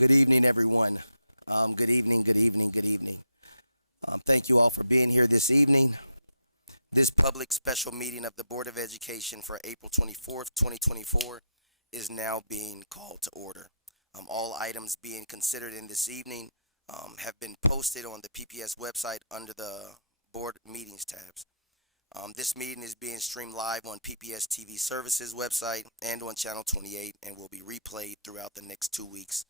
Good evening, everyone. Good evening, good evening, good evening. Thank you all for being here this evening. This public special meeting of the Board of Education for April 24th, 2024 is now being called to order. All items being considered in this evening have been posted on the PPS website under the Board Meetings tabs. This meeting is being streamed live on PPS TV Services website and on Channel 28 and will be replayed throughout the next 2 weeks.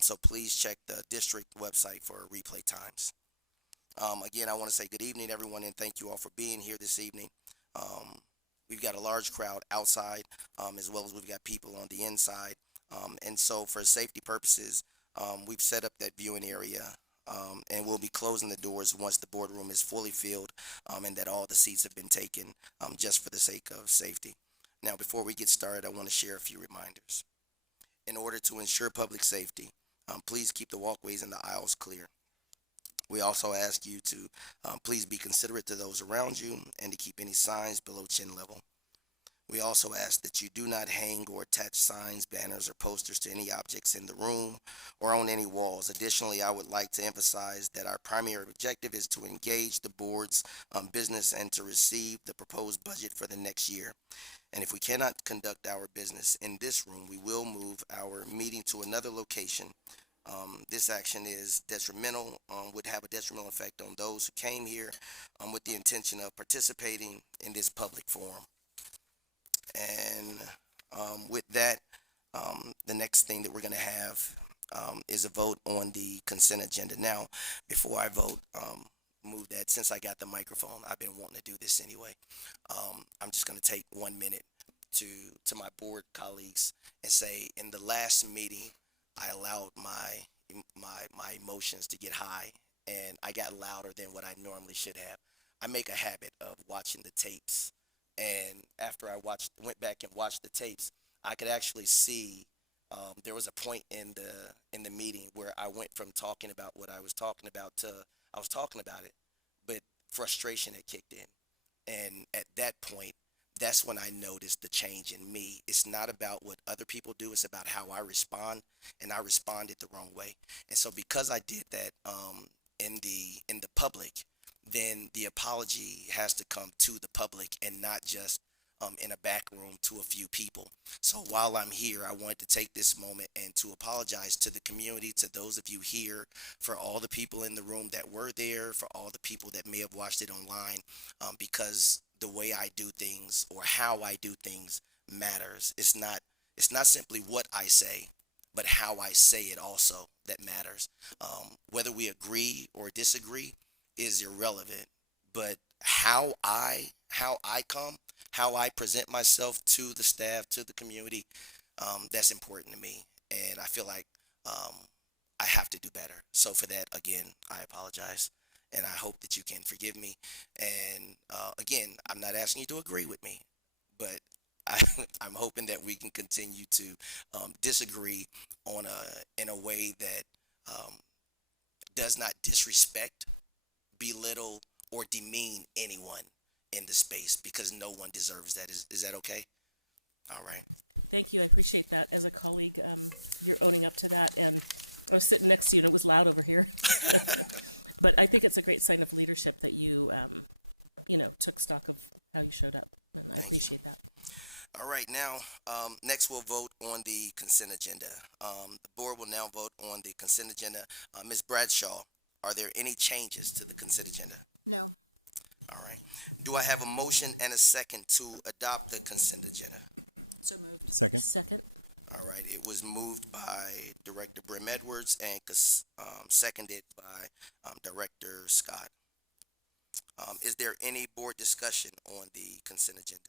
So please check the district website for replay times. Again, I want to say good evening, everyone, and thank you all for being here this evening. We've got a large crowd outside, as well as we've got people on the inside. And so for safety purposes, we've set up that viewing area, and we'll be closing the doors once the boardroom is fully filled, and that all the seats have been taken, just for the sake of safety. Now, before we get started, I want to share a few reminders. In order to ensure public safety, please keep the walkways and the aisles clear. We also ask you to please be considerate to those around you and to keep any signs below chin level. We also ask that you do not hang or attach signs, banners, or posters to any objects in the room or on any walls. Additionally, I would like to emphasize that our primary objective is to engage the board's business and to receive the proposed budget for the next year. And if we cannot conduct our business in this room, we will move our meeting to another location. This action is detrimental, would have a detrimental effect on those who came here with the intention of participating in this public forum. And with that, the next thing that we're going to have is a vote on the consent agenda. Now, before I vote, move that, since I got the microphone, I've been wanting to do this anyway. I'm just going to take 1 minute to my board colleagues and say, in the last meeting, I allowed my emotions to get high, and I got louder than what I normally should have. I make a habit of watching the tapes, and after I went back and watched the tapes, I could actually see there was a point in the meeting where I went from talking about what I was talking about to I was talking about it, but frustration had kicked in, and at that point, that's when I noticed the change in me. It's not about what other people do, it's about how I respond, and I responded the wrong way. And so because I did that in the public, then the apology has to come to the public and not just in a back room to a few people. So while I'm here, I wanted to take this moment and to apologize to the community, to those of you here, for all the people in the room that were there, for all the people that may have watched it online, because the way I do things or how I do things matters. It's not simply what I say, but how I say it also that matters. Whether we agree or disagree is irrelevant, but how I come, how I present myself to the staff, to the community, that's important to me, and I feel like I have to do better. So for that, again, I apologize, and I hope that you can forgive me. And again, I'm not asking you to agree with me, but I'm hoping that we can continue to disagree in a way that does not disrespect, belittle, or demean anyone in the space, because no one deserves that. Is that okay? All right. Thank you. I appreciate that. As a colleague, you're owning up to that. And I was sitting next to you, and it was loud over here. But I think it's a great sign of leadership that you, took stock of how you showed up, and I appreciate that. All right. Now, next we'll vote on the consent agenda. The board will now vote on the consent agenda. Ms. Bradshaw, are there any changes to the consent agenda? No. All right. Do I have a motion and a second to adopt the consent agenda? So moved. Second. Second. All right. It was moved by Director Brim Edwards and seconded by Director Scott. Is there any board discussion on the consent agenda?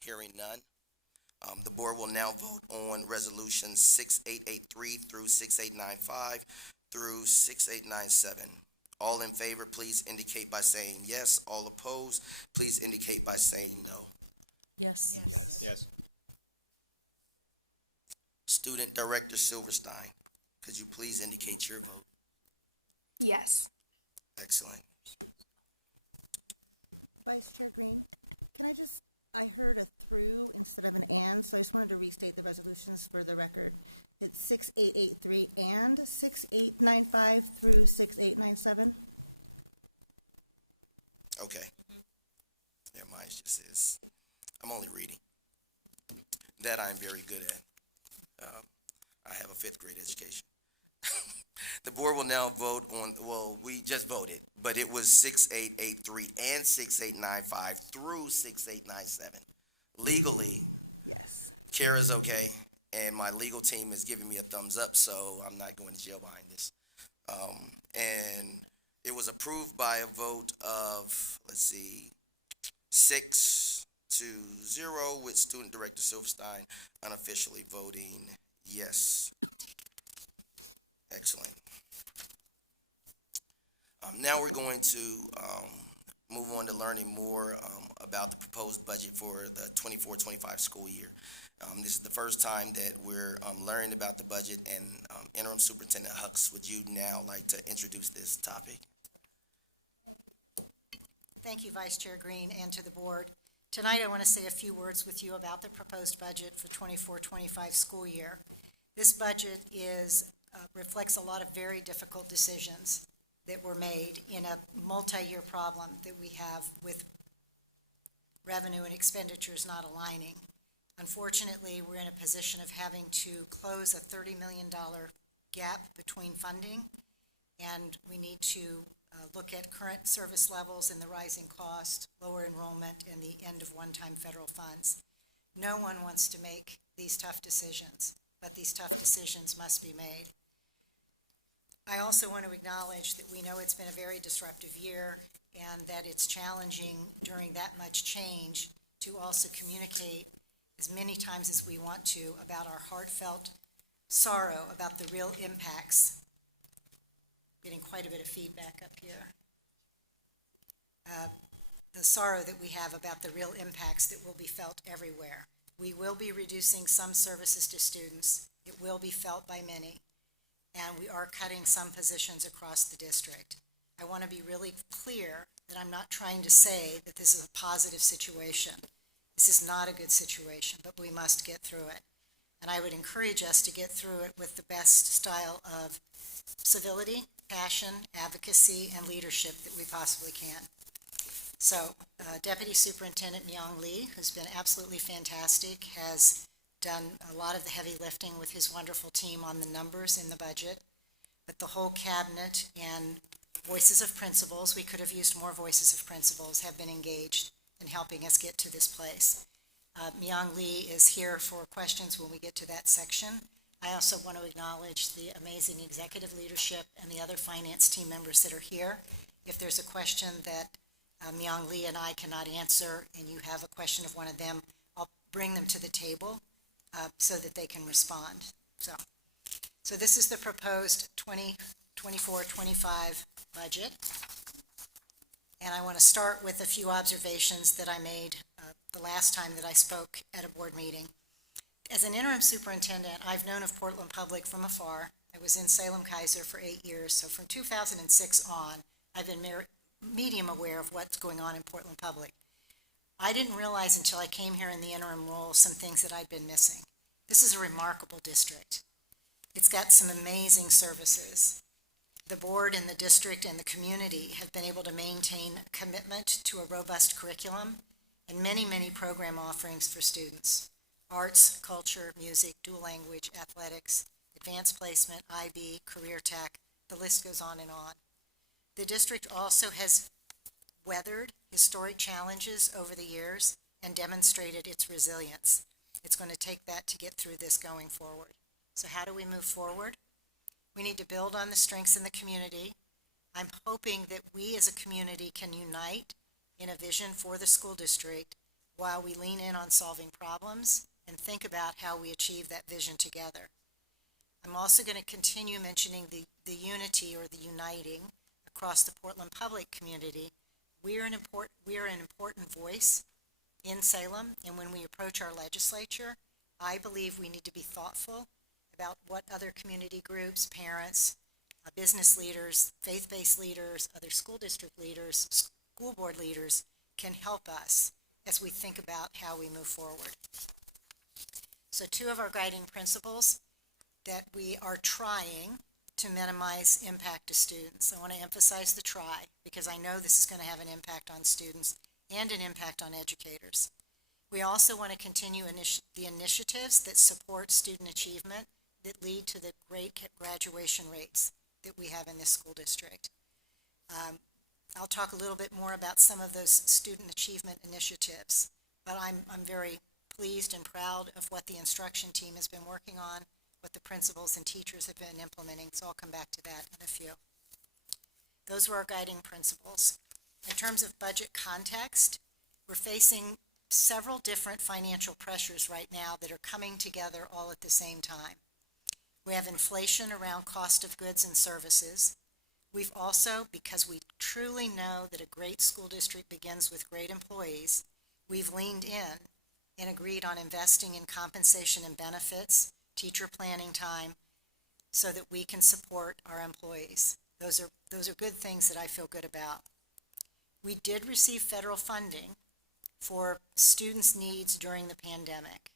Hearing none. The board will now vote on resolutions 6883 through 6895 through 6897. All in favor, please indicate by saying yes. All opposed, please indicate by saying no. Yes. Yes. Yes. Student Director Silverstein, could you please indicate your vote? Yes. Excellent. Vice Chair Green, can I just I heard a through instead of an and, so I just wanted to restate the resolutions for the record. It's 6883 and 6895 through 6897. Okay. Yeah, mine just says, I'm only reading. That I'm very good at. I have a fifth grade education. The board will now vote on, well, we just voted, but it was 6883 and 6895 through 6897. Legally, Yes. Kara's okay, and my legal team is giving me a thumbs up, so I'm not going to jail behind this. And it was approved by a vote of, 6-0, with Student Director Silverstein unofficially voting yes. Excellent. Now we're going to move on to learning more about the proposed budget for the 24-25 school year. This is the first time that we're learning about the budget, and Interim Superintendent Hux, would you now like to introduce this topic? Thank you, Vice Chair Green, and to the board. Tonight, I want to say a few words with you about the proposed budget for 24-25 school year. This budget reflects a lot of very difficult decisions that were made in a multi-year problem that we have with revenue and expenditures not aligning. Unfortunately, we're in a position of having to close a $30 million gap between funding, and we need to look at current service levels and the rising cost, lower enrollment, and the end of one-time federal funds. No one wants to make these tough decisions, but these tough decisions must be made. I also want to acknowledge that we know it's been a very disruptive year and that it's challenging during that much change to also communicate as many times as we want to about our heartfelt sorrow about the real impacts. Getting quite a bit of feedback up here. The sorrow that we have about the real impacts that will be felt everywhere. We will be reducing some services to students. It will be felt by many. And we are cutting some positions across the district. I want to be really clear that I'm not trying to say that this is a positive situation. This is not a good situation, but we must get through it. And I would encourage us to get through it with the best style of civility, passion, advocacy, and leadership that we possibly can. So Deputy Superintendent Myong Lee, who's been absolutely fantastic, has done a lot of the heavy lifting with his wonderful team on the numbers in the budget. But the whole cabinet and voices of principals, we could have used more voices of principals, have been engaged in helping us get to this place. Myong Lee is here for questions when we get to that section. I also want to acknowledge the amazing executive leadership and the other finance team members that are here. If there's a question that Myong Lee and I cannot answer and you have a question of one of them, I'll bring them to the table so that they can respond. So this is the proposed 2024-25 budget. And I want to start with a few observations that I made the last time that I spoke at a board meeting. As an interim superintendent, I've known of Portland Public from afar. I was in Salem-Keizer for 8 years, so from 2006 on, I've been medium aware of what's going on in Portland Public. I didn't realize until I came here in the interim role some things that I'd been missing. This is a remarkable district. It's got some amazing services. The board and the district and the community have been able to maintain a commitment to a robust curriculum and many, many program offerings for students. Arts, culture, music, dual language, athletics, advanced placement, IB, career tech, the list goes on and on. The district also has weathered historic challenges over the years and demonstrated its resilience. It's going to take that to get through this going forward. So how do we move forward? We need to build on the strengths in the community. I'm hoping that we as a community can unite in a vision for the school district while we lean in on solving problems and think about how we achieve that vision together. I'm also going to continue mentioning the unity or the uniting across the Portland Public community. We are an important voice in Salem, and when we approach our legislature, I believe we need to be thoughtful about what other community groups, parents, business leaders, faith-based leaders, other school district leaders, school board leaders can help us as we think about how we move forward. So 2 of our guiding principles that we are trying to minimize impact to students. I want to emphasize the try, because I know this is going to have an impact on students and an impact on educators. We also want to continue the initiatives that support student achievement that lead to the great graduation rates that we have in this school district. I'll talk a little bit more about some of those student achievement initiatives, but I'm very pleased and proud of what the instruction team has been working on, what the principals and teachers have been implementing, so I'll come back to that in a few. Those were our guiding principles. In terms of budget context, we're facing several different financial pressures right now that are coming together all at the same time. We have inflation around cost of goods and services. We've also, because we truly know that a great school district begins with great employees, we've leaned in and agreed on investing in compensation and benefits, teacher planning time, so that we can support our employees. Those are good things that I feel good about. We did receive federal funding for students' needs during the pandemic.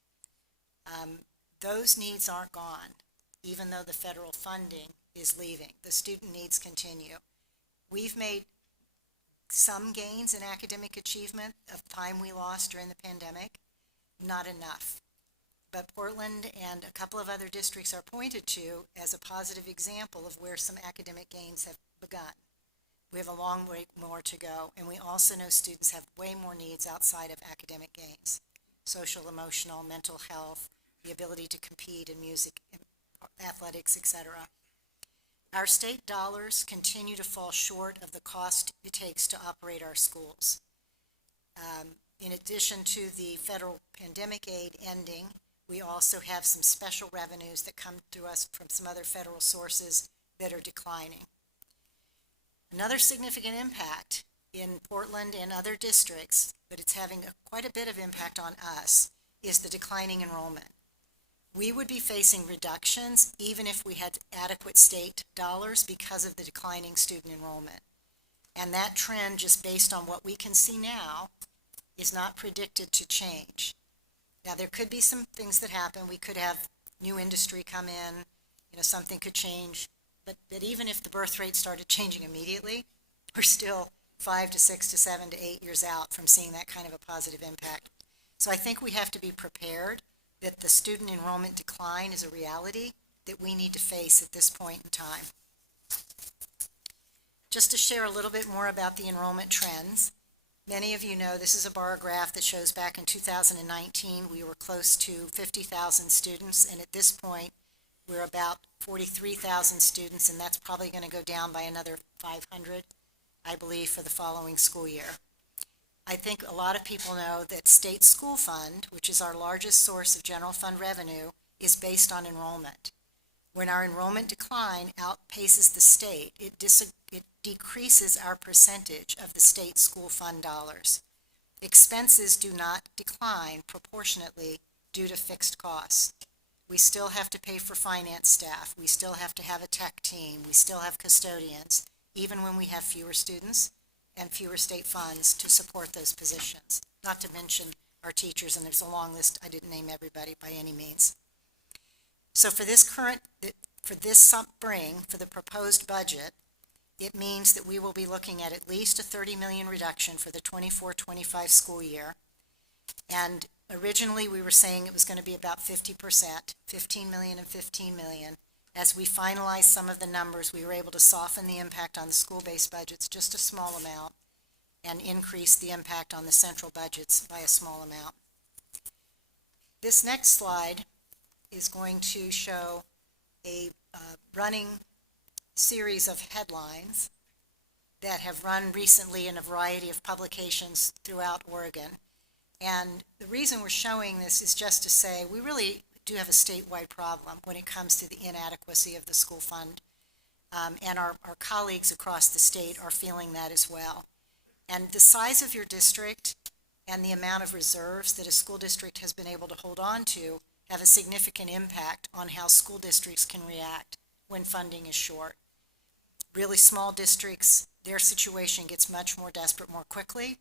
Those needs aren't gone, even though the federal funding is leaving. The student needs continue. We've made some gains in academic achievement of time we lost during the pandemic, not enough. But Portland and a couple of other districts are pointed to as a positive example of where some academic gains have begun. We have a long way more to go, and we also know students have way more needs outside of academic gains: social, emotional, mental health, the ability to compete in music, athletics, etc. Our state dollars continue to fall short of the cost it takes to operate our schools. In addition to the federal pandemic aid ending, we also have some special revenues that come to us from some other federal sources that are declining. Another significant impact in Portland and other districts, but it's having quite a bit of impact on us, is the declining enrollment. We would be facing reductions even if we had adequate state dollars because of the declining student enrollment. And that trend, just based on what we can see now, is not predicted to change. Now, there could be some things that happen. We could have new industry come in, something could change. But even if the birth rate started changing immediately, we're still 5 to 6 to 7 to 8 years out from seeing that kind of a positive impact. So I think we have to be prepared that the student enrollment decline is a reality that we need to face at this point in time. Just to share a little bit more about the enrollment trends, many of you know this is a bar graph that shows back in 2019 we were close to 50,000 students, and at this point we're about 43,000 students, and that's probably going to go down by another 500, I believe, for the following school year. I think a lot of people know that State School Fund, which is our largest source of general fund revenue, is based on enrollment. When our enrollment decline outpaces the state, it decreases our percentage of the state school fund dollars. Expenses do not decline proportionately due to fixed costs. We still have to pay for finance staff. We still have to have a tech team. We still have custodians, even when we have fewer students and fewer state funds to support those positions, not to mention our teachers, and there's a long list. I didn't name everybody by any means. So for this spring, for the proposed budget, it means that we will be looking at least a $30 million reduction for the 24-25 school year. And originally we were saying it was going to be about 50%, 15 million and 15 million. As we finalized some of the numbers, we were able to soften the impact on the school-based budgets just a small amount and increase the impact on the central budgets by a small amount. This next slide is going to show a running series of headlines that have run recently in a variety of publications throughout Oregon. And the reason we're showing this is just to say we really do have a statewide problem when it comes to the inadequacy of the school fund. And our colleagues across the state are feeling that as well. And the size of your district and the amount of reserves that a school district has been able to hold on to have a significant impact on how school districts can react when funding is short. Really small districts, their situation gets much more desperate more quickly,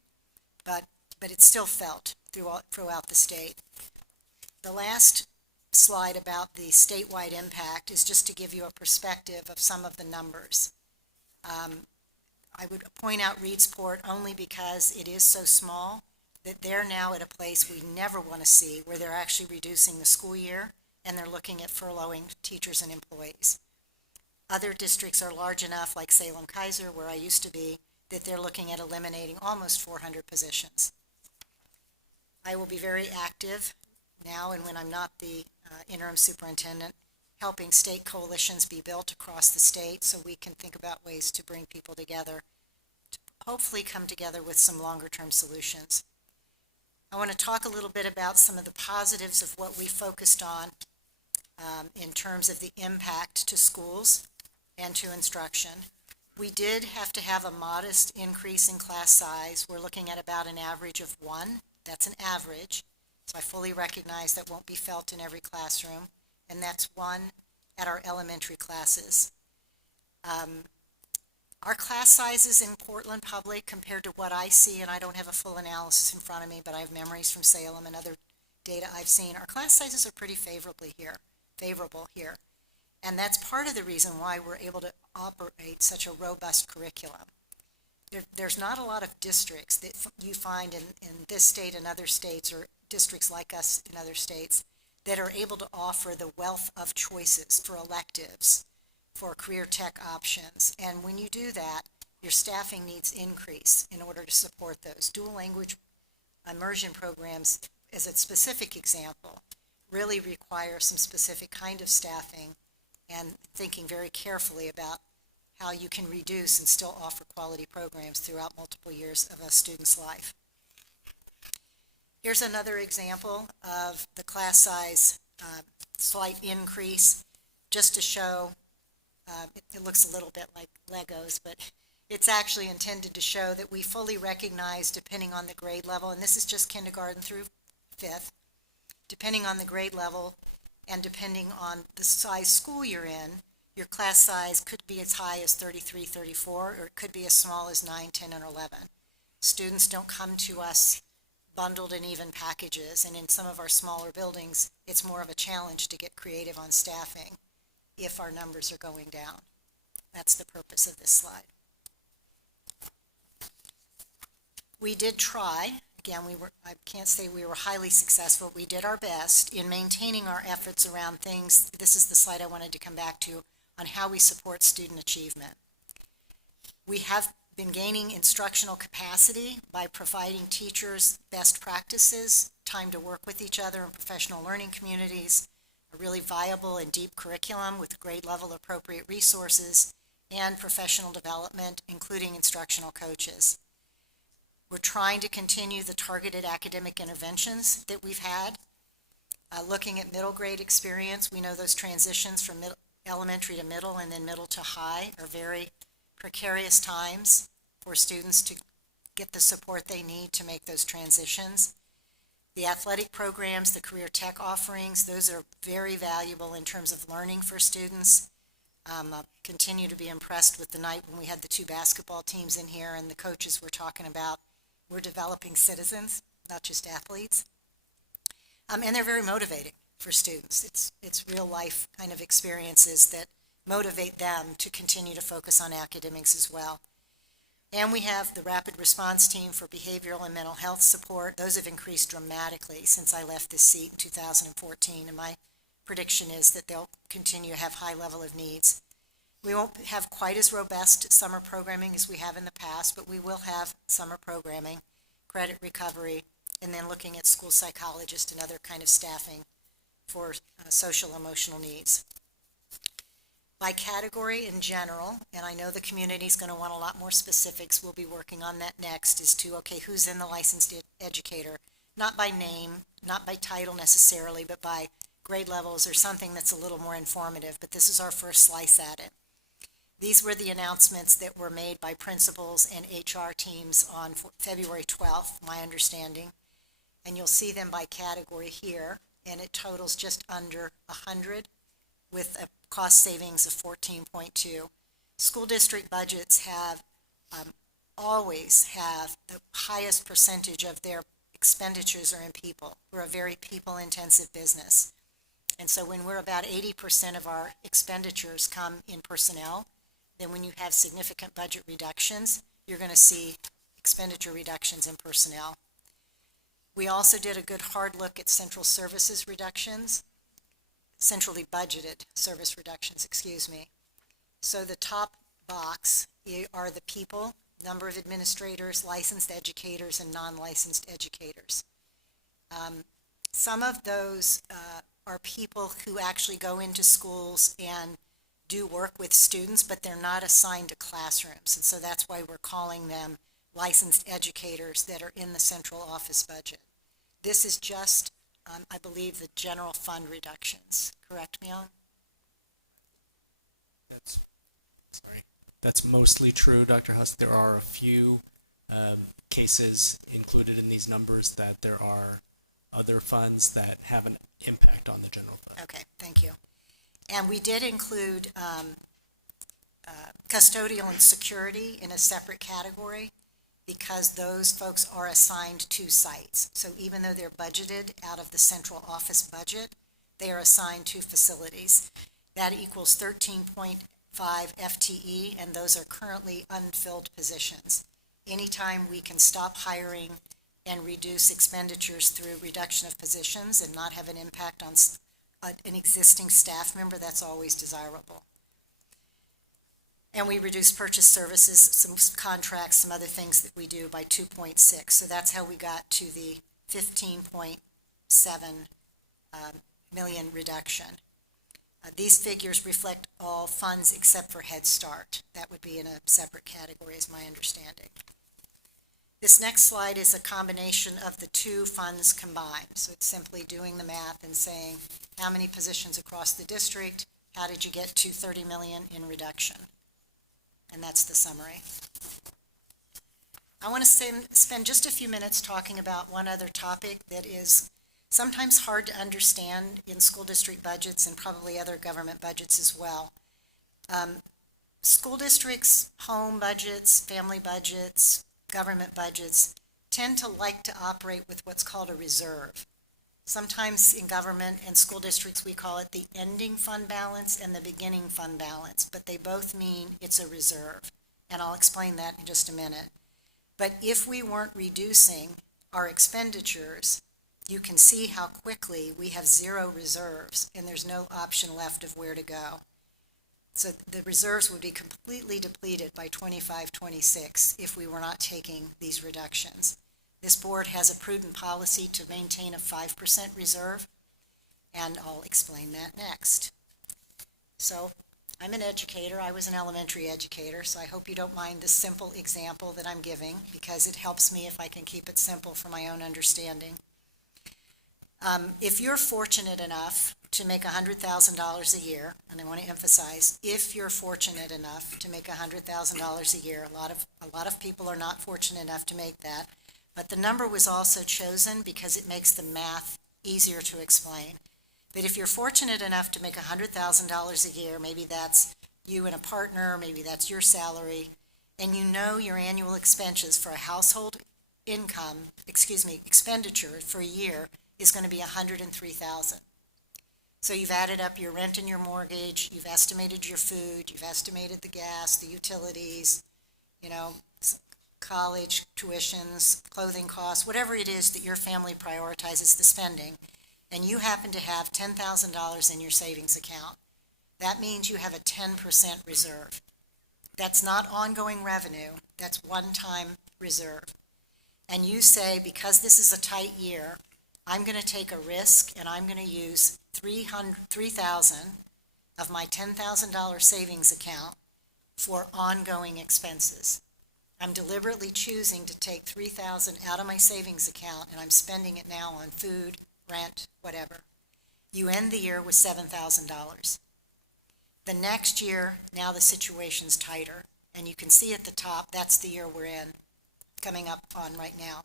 but but it's still felt throughout the state. The last slide about the statewide impact is just to give you a perspective of some of the numbers. I would point out Reedsport only because it is so small that they're now at a place we never want to see, where they're actually reducing the school year and they're looking at furloughing teachers and employees. Other districts are large enough, like Salem-Keizer, where I used to be, that they're looking at eliminating almost 400 positions. I will be very active now and when I'm not the interim superintendent, helping state coalitions be built across the state so we can think about ways to bring people together, to hopefully come together with some longer-term solutions. I want to talk a little bit about some of the positives of what we focused on in terms of the impact to schools and to instruction. We did have to have a modest increase in class size. We're looking at about an average of 1. That's an average. So I fully recognize that won't be felt in every classroom, and that's 1 at our elementary classes. Our class sizes in Portland Public, compared to what I see, and I don't have a full analysis in front of me, but I have memories from Salem and other data I've seen, our class sizes are pretty favorable here. And that's part of the reason why we're able to operate such a robust curriculum. There's not a lot of districts that you find in this state and other states, or districts like us in other states, that are able to offer the wealth of choices for electives, for career tech options. And when you do that, your staffing needs increase in order to support those. Dual language immersion programs, as a specific example, really require some specific kind of staffing and thinking very carefully about how you can reduce and still offer quality programs throughout multiple years of a student's life. Here's another example of the class size slight increase, just to show, it looks a little bit like Legos, but it's actually intended to show that we fully recognize, depending on the grade level, and this is just kindergarten through 5th, depending on the grade level and depending on the size school you're in, your class size could be as high as 33, 34, or it could be as small as 9, 10, and 11. Students don't come to us bundled in even packages, and in some of our smaller buildings, it's more of a challenge to get creative on staffing if our numbers are going down. That's the purpose of this slide. We did try, again, I can't say we were highly successful, we did our best in maintaining our efforts around things. This is the slide I wanted to come back to on how we support student achievement. We have been gaining instructional capacity by providing teachers best practices, time to work with each other in professional learning communities, a really viable and deep curriculum with grade level appropriate resources, and professional development, including instructional coaches. We're trying to continue the targeted academic interventions that we've had. Looking at middle grade experience, we know those transitions from elementary to middle and then middle to high are very precarious times for students to get the support they need to make those transitions. The athletic programs, the career tech offerings, those are very valuable in terms of learning for students. I continue to be impressed with the night when we had the 2 basketball teams in here and the coaches were talking about we're developing citizens, not just athletes. And they're very motivating for students. It's real life kind of experiences that motivate them to continue to focus on academics as well. And we have the rapid response team for behavioral and mental health support. Those have increased dramatically since I left this seat in 2014, and my prediction is that they'll continue to have high level of needs. We won't have quite as robust summer programming as we have in the past, but we will have summer programming, credit recovery, and then looking at school psychologists and other kind of staffing for social emotional needs. By category in general, and I know the community's going to want a lot more specifics, we'll be working on that next, is to, okay, who's in the licensed educator? Not by name, not by title necessarily, but by grade levels or something that's a little more informative, but this is our first slice at it. These were the announcements that were made by principals and HR teams on February 12th, my understanding, and you'll see them by category here, and it totals just under 100 with a cost savings of 14.2. School district budgets have always have the highest percentage of their expenditures are in people. We're a very people-intensive business. And so when we're about 80% of our expenditures come in personnel, then when you have significant budget reductions, you're going to see expenditure reductions in personnel. We also did a good hard look at central services reductions, centrally budgeted service reductions, excuse me. So the top box are the people, number of administrators, licensed educators, and non-licensed educators. Some of those are people who actually go into schools and do work with students, but they're not assigned to classrooms. And so that's why we're calling them licensed educators that are in the central office budget. This is just, I believe, the general fund reductions. Correct, Myung? That's mostly true, Dr. Husk. There are a few cases included in these numbers that there are other funds that have an impact on the general fund. Okay, thank you. And we did include custodial and security in a separate category because those folks are assigned to sites. So even though they're budgeted out of the central office budget, they are assigned to facilities. That equals 13.5 FTE, and those are currently unfilled positions. Anytime we can stop hiring and reduce expenditures through reduction of positions and not have an impact on an existing staff member, that's always desirable. And we reduce purchase services, some contracts, some other things that we do by 2.6. So that's how we got to the 15.7 million reduction. These figures reflect all funds except for Head Start. That would be in a separate category, is my understanding. This next slide is a combination of the two funds combined. So it's simply doing the math and saying how many positions across the district, how did you get to 30 million in reduction? And that's the summary. I want to spend just a few minutes talking about one other topic that is sometimes hard to understand in school district budgets and probably other government budgets as well. School districts' home budgets, family budgets, government budgets tend to like to operate with what's called a reserve. Sometimes in government and school districts, we call it the ending fund balance and the beginning fund balance, but they both mean it's a reserve. And I'll explain that in just a minute. But if we weren't reducing our expenditures, you can see how quickly we have zero reserves and there's no option left of where to go. So the reserves would be completely depleted by 25-26 if we were not taking these reductions. This board has a prudent policy to maintain a 5% reserve, and I'll explain that next. So I'm an educator. I was an elementary educator, so I hope you don't mind this simple example that I'm giving because it helps me if I can keep it simple for my own understanding. If you're fortunate enough to make $100,000 a year, and I want to emphasize, if you're fortunate enough to make $100,000 a year, a lot of people are not fortunate enough to make that, but the number was also chosen because it makes the math easier to explain. But if you're fortunate enough to make $100,000 a year, maybe that's you and a partner, maybe that's your salary, and you know your annual expenses for a household expenditure for a year is going to be $103,000. So you've added up your rent and your mortgage, you've estimated your food, you've estimated the gas, the utilities, college tuitions, clothing costs, whatever it is that your family prioritizes the spending, and you happen to have $10,000 in your savings account. That means you have a 10% reserve. That's not ongoing revenue, that's one-time reserve. And you say, because this is a tight year, I'm going to take a risk and I'm going to use $3,000 of my $10,000 savings account for ongoing expenses. I'm deliberately choosing to take $3,000 out of my savings account and I'm spending it now on food, rent, whatever. You end the year with $7,000. The next year, now the situation's tighter, and you can see at the top, that's the year we're in, coming up on right now.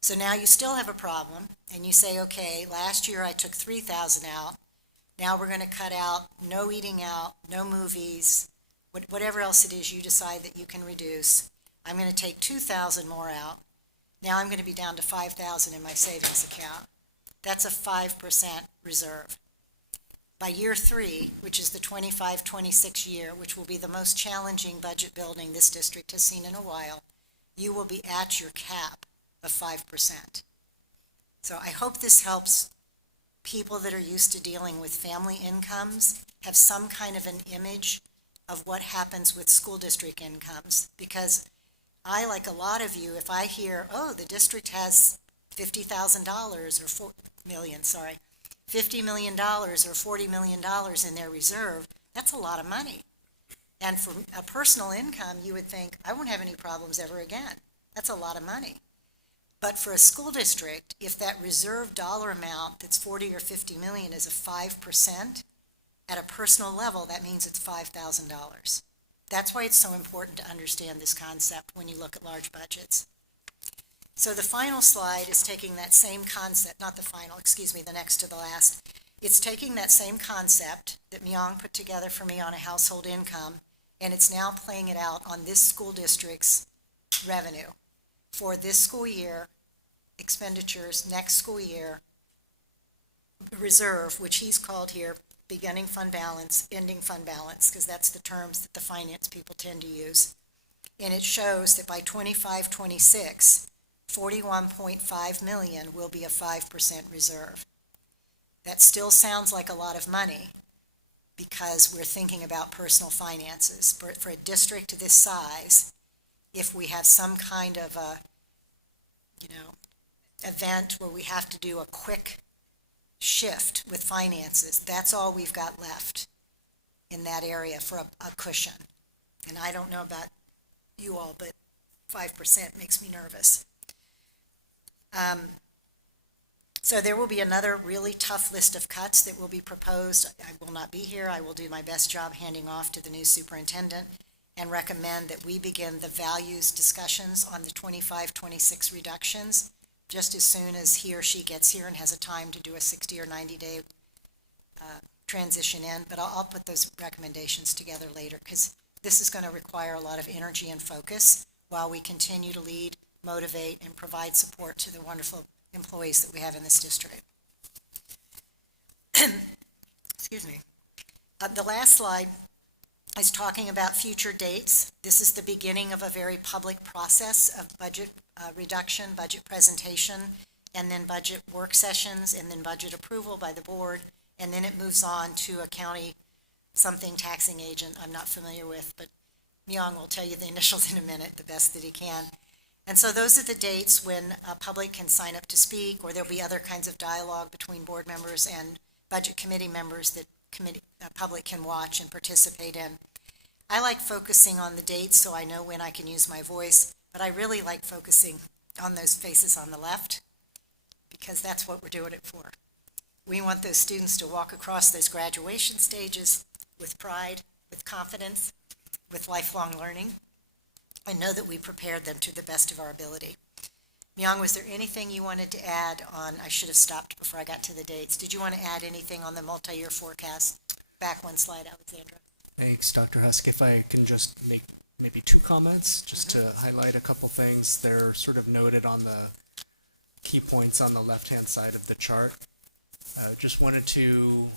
So now you still have a problem, and you say, okay, last year I took $3,000 out. Now we're going to cut out no eating out, no movies, whatever else it is you decide that you can reduce. I'm going to take 2,000 more out. Now I'm going to be down to 5,000 in my savings account. That's a 5% reserve. By year 3, which is the 25-26 year, which will be the most challenging budget building this district has seen in a while, you will be at your cap of 5%. So I hope this helps people that are used to dealing with family incomes have some kind of an image of what happens with school district incomes. Because I, like a lot of you, if I hear, oh, the district has $50,000 or $50 million or $40 million in their reserve, that's a lot of money. And for a personal income, you would think, I won't have any problems ever again. That's a lot of money. But for a school district, if that reserve dollar amount that's 40 or 50 million is a 5%, at a personal level, that means it's $5,000. That's why it's so important to understand this concept when you look at large budgets. So the final slide is taking that same concept, not the final, excuse me, the next to the last. It's taking that same concept that Myung put together for me on a household income, and it's now playing it out on this school district's revenue for this school year, expenditures next school year, reserve, which he's called here beginning fund balance, ending fund balance, because that's the terms that the finance people tend to use. And it shows that by 25-26, 41.5 million will be a 5% reserve. That still sounds like a lot of money because we're thinking about personal finances. For a district this size, if we have some kind of a, event where we have to do a quick shift with finances, that's all we've got left in that area for a cushion. And I don't know about you all, but 5% makes me nervous. So there will be another really tough list of cuts that will be proposed. I will not be here. I will do my best job handing off to the new superintendent and recommend that we begin the values discussions on the 25-26 reductions just as soon as he or she gets here and has a time to do a 60 or 90-day transition in. But I'll put those recommendations together later because this is going to require a lot of energy and focus while we continue to lead, motivate, and provide support to the wonderful employees that we have in this district. Excuse me. The last slide is talking about future dates. This is the beginning of a very public process of budget reduction, budget presentation, and then budget work sessions, and then budget approval by the board, and then it moves on to a county something taxing agent I'm not familiar with, but Myung will tell you the initials in a minute, the best that he can. And so those are the dates when public can sign up to speak, or there'll be other kinds of dialogue between board members and budget committee members that public can watch and participate in. I like focusing on the dates so I know when I can use my voice, but I really like focusing on those faces on the left because that's what we're doing it for. We want those students to walk across those graduation stages with pride, with confidence, with lifelong learning, and know that we prepared them to the best of our ability. Myung, was there anything you wanted to add on? I should have stopped before I got to the dates. Did you want to add anything on the multi-year forecast? Back one slide, Alexandra. Thanks, Dr. Husk. If I can just make maybe two comments, just to highlight a couple things. They're sort of noted on the key points on the left-hand side of the chart. Just wanted to,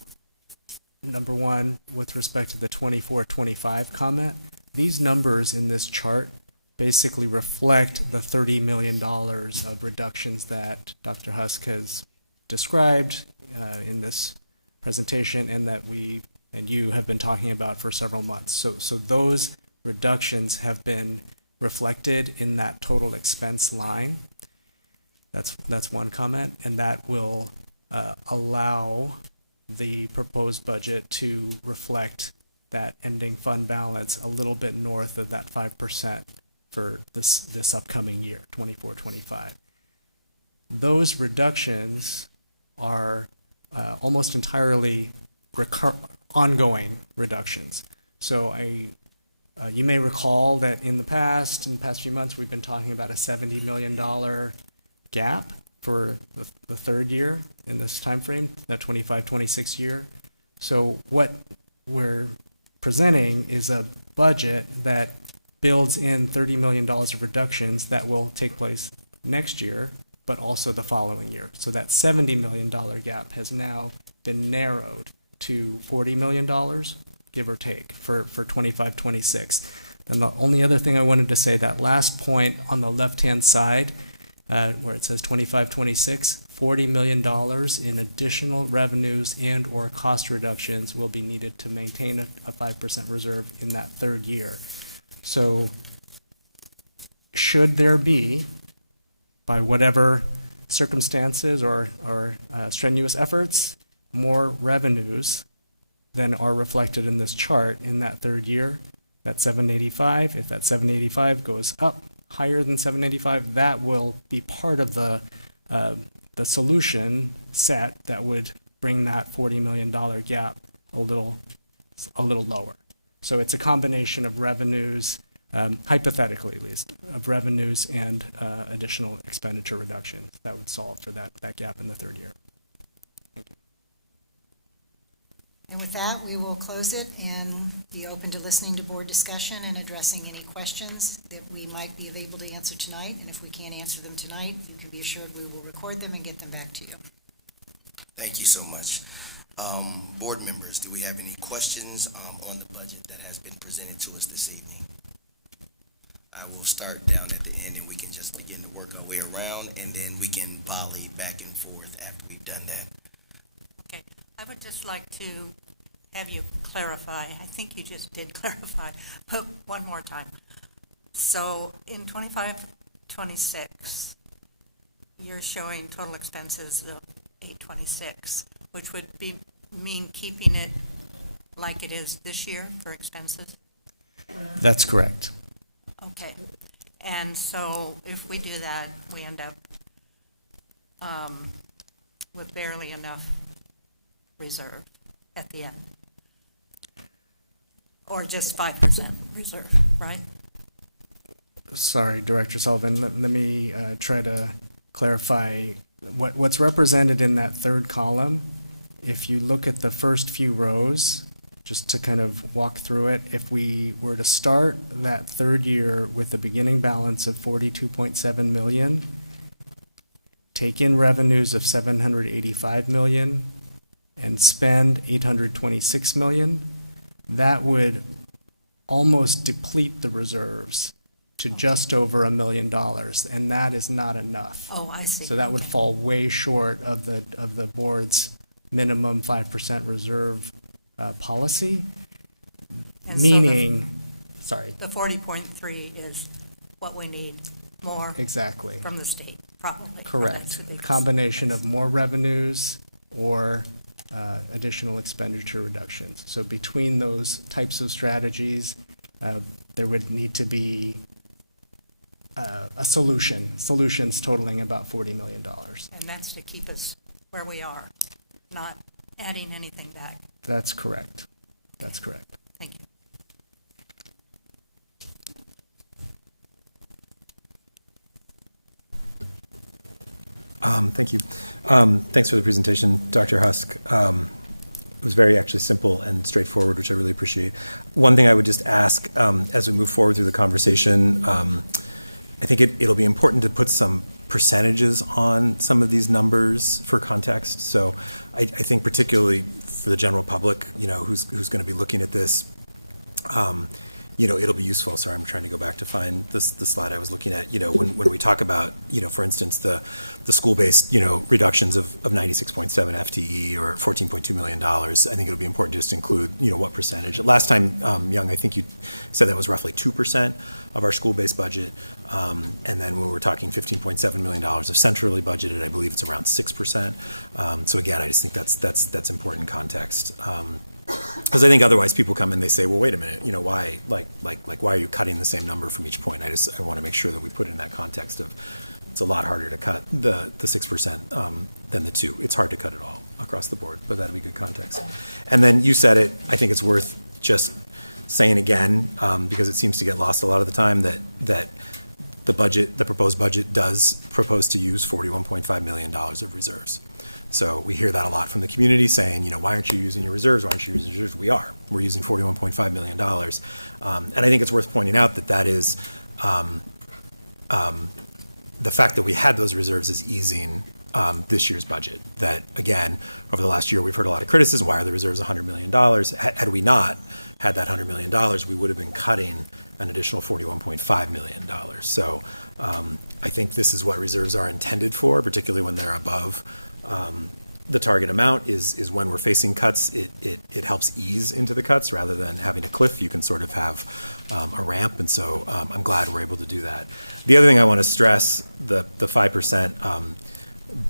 number one, with respect to the 24-25 comment, these numbers in this chart basically reflect the $30 million of reductions that Dr. Husk has described in this presentation and that we and you have been talking about for several months. So those reductions have been reflected in that total expense line. That's one comment, and that will allow the proposed budget to reflect that ending fund balance a little bit north of that 5% for this upcoming year, 24-25. Those reductions are almost entirely ongoing reductions. So you may recall that in the past few months, we've been talking about a $70 million gap for the third year in this time frame, that 25-26 year. So what we're presenting is a budget that builds in $30 million of reductions that will take place next year, but also the following year. So that $70 million gap has now been narrowed to $40 million, give or take, for 25-26. And the only other thing I wanted to say, that last point on the left-hand side, where it says 25-26, $40 million in additional revenues and or cost reductions will be needed to maintain a 5% reserve in that third year. So should there be, by whatever circumstances or strenuous efforts, more revenues than are reflected in this chart in that third year, that 785, if that 785 goes up higher than 785, that will be part of the solution set that would bring that $40 million gap a little lower. So it's a combination of revenues, hypothetically at least, of revenues and additional expenditure reductions that would solve for that gap in the third year. And with that, we will close it and be open to listening to board discussion and addressing any questions that we might be able to answer tonight. And if we can't answer them tonight, you can be assured we will record them and get them back to you. Thank you so much. Board members, do we have any questions on the budget that has been presented to us this evening? I will start down at the end and we can just begin to work our way around, and then we can volley back and forth after we've done that. Okay, I would just like to have you clarify, I think you just did clarify, but one more time. So in 25-26, you're showing total expenses of 826, which would mean keeping it like it is this year for expenses? That's correct. Okay, and so if we do that, we end up with barely enough reserve at the end. Or just 5% reserve, right? Sorry, Director Sullivan, let me try to clarify what's represented in that third column. If you look at the first few rows, just to kind of walk through it, if we were to start that third year with a beginning balance of 42.7 million, take in revenues of 785 million, and spend 826 million, that would almost deplete the reserves to just over $1 million, and that is not enough. Oh, I see. So that would fall way short of the board's minimum 5% reserve policy, And so meaning, sorry, the 40.3 is what we need more exactly, from the state, probably. That's correct. the biggest- Combination of more revenues or additional expenditure reductions. So between those types of strategies, there would need to be solutions totaling about $40 million. And that's to keep us where we are, not adding anything back. That's correct. That's correct. Thank you. Thank you. Thanks for the presentation, Dr. Husk. It was very actually simple and straightforward, which I really appreciate. One thing I would just ask as we move forward through the conversation, I think it'll be important to put some percentages on some of these numbers for context. So I think particularly for the general public, who's going to be looking at this, it'll be useful. Sorry, I'm trying to go back to find the slide I was looking at. When we talk about, for instance, the school-based, reductions of 96.7 FTE or $14.2 million, I think it'll be important just to include, what percentage. Last time, Young, I think you said that was roughly 2% of our school-based budget. And then when we're talking $15.7 million of centrally budgeted, I believe it's around 6%. So again, I just think that's important context. Because I think otherwise people come and they say, well, wait a minute, why, why are you cutting the same number from each point? I want to make sure that we put it in that context of it's a lot harder to cut the 6% than the 2%. It's hard to cut it all across the board, but that'll be good context. And then you said it, I think it's worth just saying again, because it seems to get lost a lot of the time, that the proposed budget does propose to use $41.5 million of reserves. So we hear that a lot from the community saying, why aren't you using your reserves? Why aren't you using your reserves? We are. We're using $41.5 million. And I think it's worth pointing out that is the fact that we had those reserves is easing this year's budget. That, again, over the last year, we've heard a lot of criticism. Why are the reserves $100 million? Had we not had that $100 million, we would have been cutting an additional $41.5 million. So I think this is what reserves are intended for, particularly when they're above the target amount, is when we're facing cuts, it helps ease into the cuts rather than having a cliff. You can sort of have a ramp, and so I'm glad we're able to do that. The other thing I want to stress, the 5%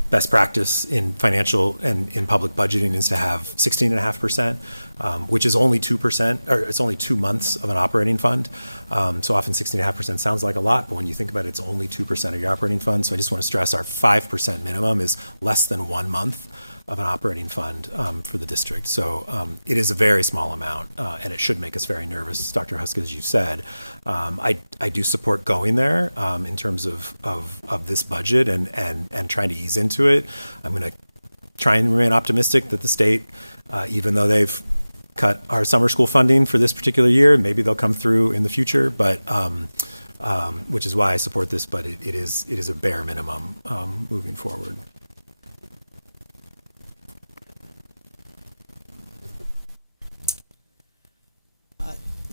best practice in financial and in public budgeting is to have 16.5%, which is only 2%, or it's only 2 months of an operating fund. So often 16.5% sounds like a lot, but when you think about it, it's only 2% of your operating fund. So I just want to stress our 5% minimum is less than 1 month of an operating fund for the district. So it is a very small amount, and it should make us very nervous, Dr. Husk, as you said. I do support going there in terms of this budget and trying to ease into it. I'm going to try and remain optimistic that the state, even though they've cut our summer school funding for this particular year, maybe they'll come through in the future, but which is why I support this, but it is a bare minimum moving forward.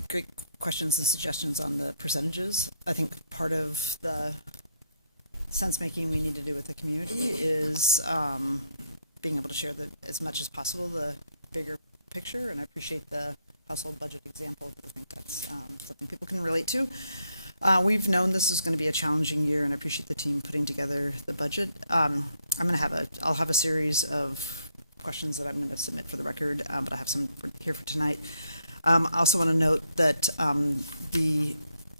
Great questions and suggestions on the percentages. I think part of the sense-making we need to do with the community is being able to share as much as possible the bigger picture, and I appreciate the household budget example, because I think that's something people can relate to. We've known this is going to be a challenging year, and I appreciate the team putting together the budget. I'll have a series of questions that I'm going to submit for the record, but I have some here for tonight. I also want to note that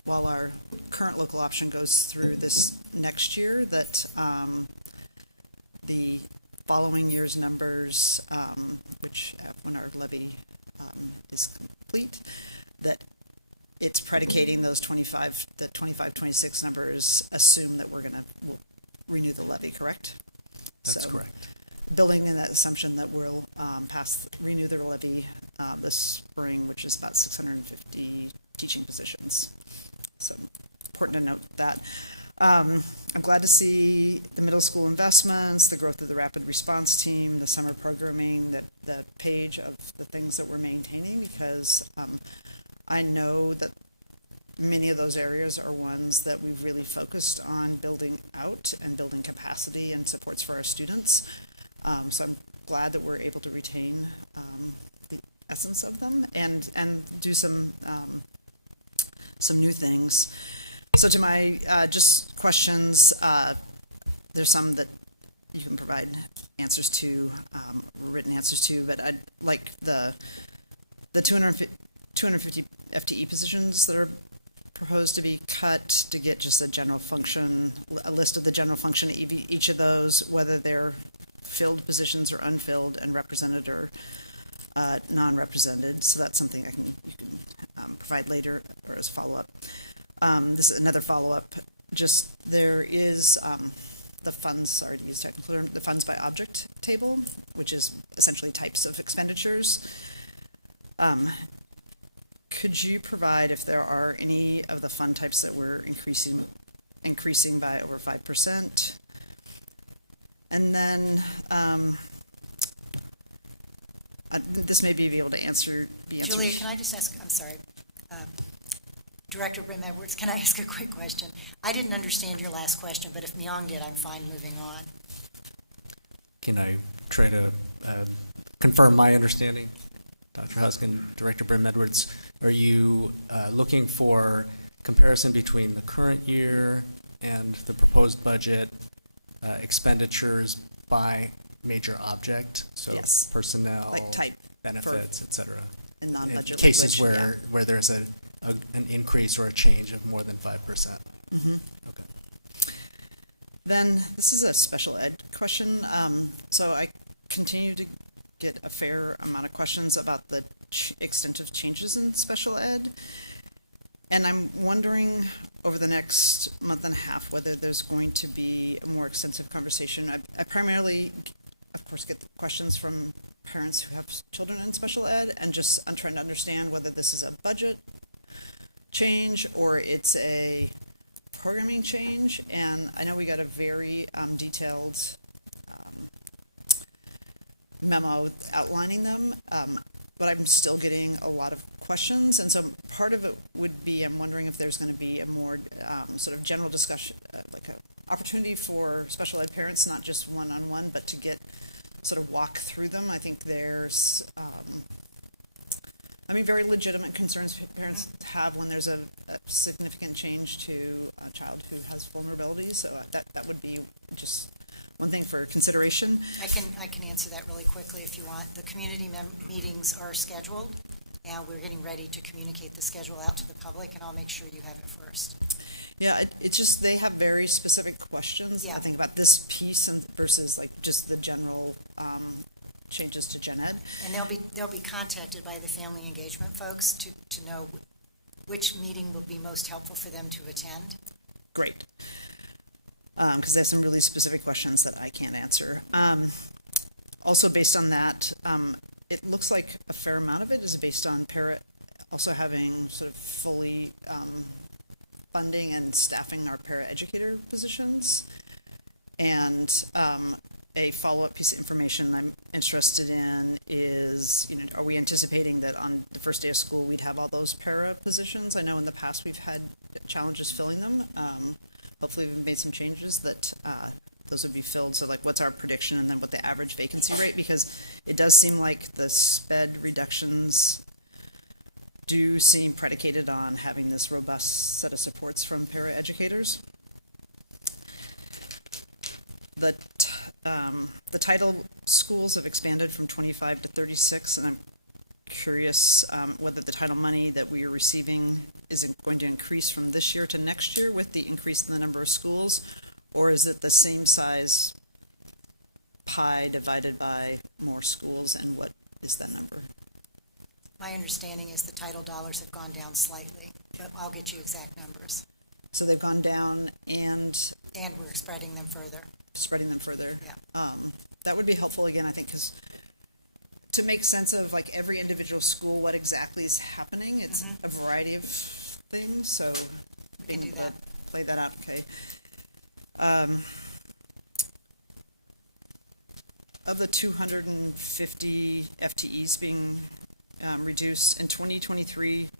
while our current local option goes through this next year, that the following year's numbers, which when our levy is complete, that it's predicating those 25-26 numbers assume that we'll renew the levy, correct? That's correct. Building in that assumption that we'll renew the levy this spring, which is about 650 teaching positions. So important to note that. I'm glad to see the middle school investments, the growth of the rapid response team, the summer programming, the page of the things that we're maintaining, because I know that many of those areas are ones that we've really focused on building out and building capacity and supports for our students. So I'm glad that we're able to retain the essence of them and do some new things. So to my just questions, there's some that you can provide answers to, written answers to, but I'd like the 250 FTE positions that are proposed to be cut, to get just a list of the general function of each of those, whether they're filled positions or unfilled, and represented or non-represented. So that's something you can provide later or as follow-up. This is another follow-up. Just there is the funds, sorry to use technical term, the funds by object table, which is essentially types of expenditures. Could you provide if there are any of the fund types that we're increasing by over 5%? And then this may be able to be answered. Julia, can I just ask, I'm sorry, Director Brim Edwards, can I ask a quick question? I didn't understand your last question, but if Myung did, I'm fine moving on. Can I try to confirm my understanding? Dr. Huskin, Director Brim Edwards, are you looking for comparison between the current year and the proposed budget expenditures by major object? So yes. Personnel, like type, benefits, et cetera. And non-budget cases language, where there's an increase or a change of more than 5%. Mm-hmm. Okay. Then this is a special ed question. So I continue to get a fair amount of questions about the extent of changes in special ed. And I'm wondering over the next month and a half whether there's going to be a more extensive conversation. I primarily of course, get the questions from parents who have children in special ed, and just I'm trying to understand whether this is a budget change or it's a programming change. And I know we got a very detailed memo outlining them, but I'm still getting a lot of questions. And so part of it would be, I'm wondering if there's going to be a more sort of general discussion, like a opportunity for special ed parents, not just one-on-one, but to get sort of walk through them. I think there's, very legitimate concerns parents have when there's a significant change to a child who has vulnerabilities. So that would be just one thing for consideration. I can answer that really quickly if you want. The community meetings are scheduled, and we're getting ready to communicate the schedule out to the public, and I'll make sure you have it first. Yeah, it's just they have very specific questions, Yeah. I think, about this piece and versus like just the general changes to gen ed. And they'll be contacted by the family engagement folks to know which meeting will be most helpful for them to attend. Great. Because there's some really specific questions that I can't answer. Also, based on that, it looks like a fair amount of it is based on para also having sort of fully funding and staffing our paraeducator positions. And a follow-up piece of information I'm interested in is, are we anticipating that on the first day of school we'd have all those para positions? I know in the past we've had challenges filling them. Hopefully we've made some changes that those would be filled. So like what's our prediction and then what the average vacancy rate? Because it does seem like the sped reductions do seem predicated on having this robust set of supports from paraeducators. The title schools have expanded from 25 to 36, and I'm curious whether the title money that we are receiving is going to increase from this year to next year with the increase in the number of schools, or is it the same size pie divided by more schools, and what is that number? My understanding is the title dollars have gone down slightly. I'll get you exact numbers. So they've gone down and we're spreading them further. Yeah. That would be helpful again, I think, because to make sense of like every individual school, what exactly is happening, it's a variety of things. So being able to play that out, okay. Of the 250 FTEs being reduced in 2023,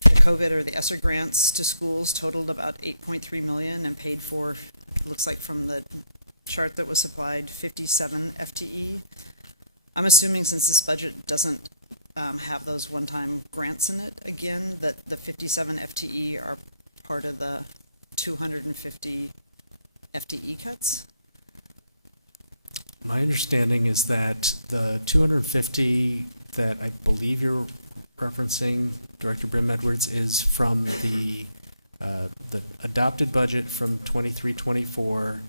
the COVID or the ESSER grants to schools totaled about 8.3 million and paid for, looks like from the chart that was supplied, 57 FTE. I'm assuming since this budget doesn't have those one-time grants in it again, that the 57 FTE are part of the 250 FTE cuts? My understanding is that the 250 that I believe you're referencing, Director Brim Edwards, is from the adopted budget from 23-24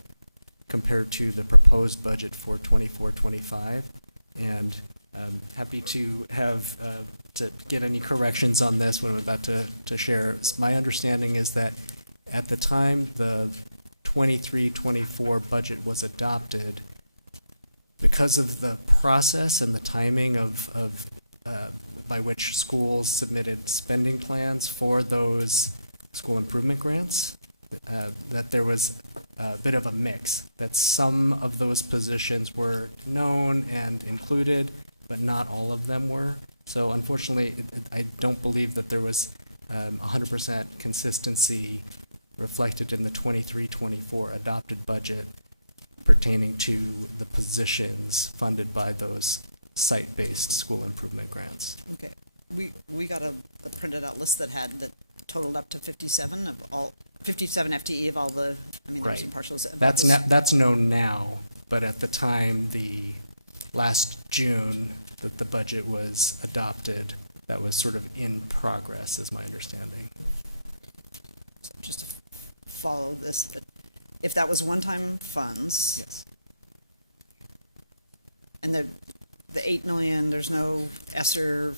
compared to the proposed budget for 24-25. And I'm happy to have to get any corrections on this when I'm about to share. My understanding is that at the time the 23-24 budget was adopted, because of the process and the timing of by which schools submitted spending plans for those school improvement grants, that there was a bit of a mix, that some of those positions were known and included, but not all of them were. So unfortunately, I don't believe that there was 100% consistency reflected in the 23-24 adopted budget pertaining to the positions funded by those site-based school improvement grants. Okay. We got a printed out list that totaled up to 57 FTE of all the, there's some partials. That's known now, but at the time, the last June that the budget was adopted, that was sort of in progress, is my understanding. So just to follow this, if that was one-time funds. Yes. And the 8 million, there's no ESSER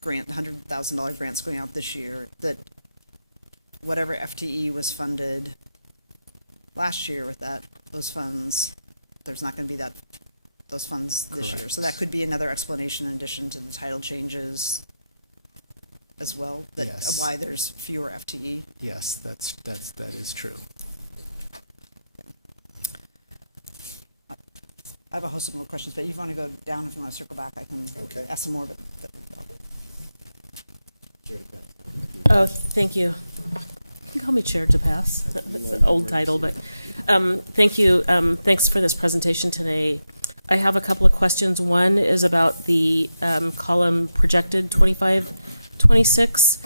grant, $100,000 grants going out this year, that whatever FTE was funded last year with those funds, there's not going to be that those funds this year. Correct. So that could be another explanation in addition to the title changes as well, that, Yes. of why there's fewer FTE. Yes, that is true. I have a host of more questions, but if you want to go down, if you want to circle back, I can ask some more, but Oh, thank you. You can call me Chair to Pass. That's an old title, but thank you. Thanks for this presentation today. I have a couple of questions. One is about the column projected 25, 26.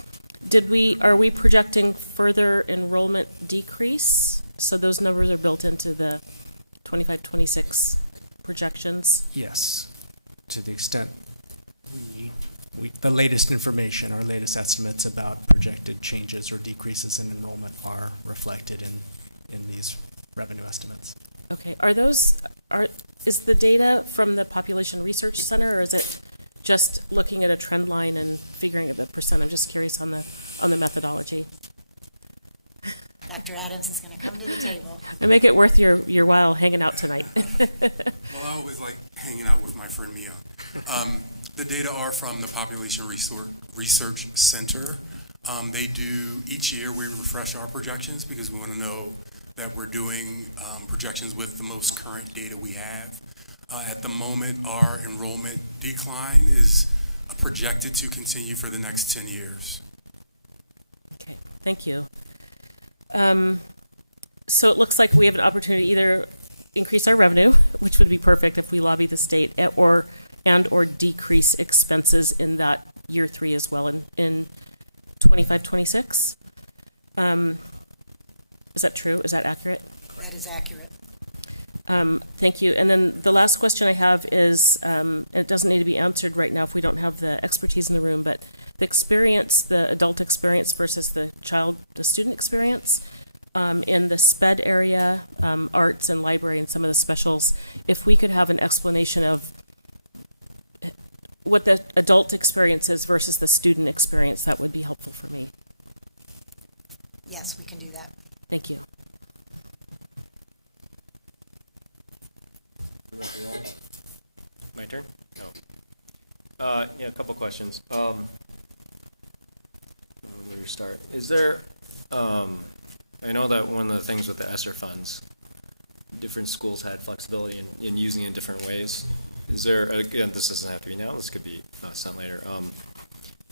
Are we projecting further enrollment decrease? So those numbers are built into the 25, 26 projections? Yes, to the extent the latest information, our latest estimates about projected changes or decreases in enrollment are reflected in these revenue estimates. Okay, is the data from the Population Research Center, or is it just looking at a trend line and figuring out the percent? I'm just curious on the methodology. Dr. Adams is going to come to the table. I make it worth your while hanging out tonight. Well, I always like hanging out with my friend Mia. The data are from the Population Research Center. They do, each year we refresh our projections because we want to know that we're doing projections with the most current data we have. At the moment, our enrollment decline is projected to continue for the next 10 years. Okay, thank you. So it looks like we have an opportunity to either increase our revenue, which would be perfect if we lobby the state, or decrease expenses in that year 3 as well in 25, 26. Is that true? Is that accurate? That is accurate. Thank you. And then the last question I have is, and it doesn't need to be answered right now if we don't have the expertise in the room, but the adult experience versus the student experience in the SPED area, arts and library and some of the specials, if we could have an explanation of what the adult experience is versus the student experience, that would be helpful for me. Yes, we can do that. Thank you. My turn? No. Yeah, a couple questions. Where do we start? Is there, I know that one of the things with the ESSER funds, different schools had flexibility in using it in different ways. Is there, again, this doesn't have to be now, this could be sent later.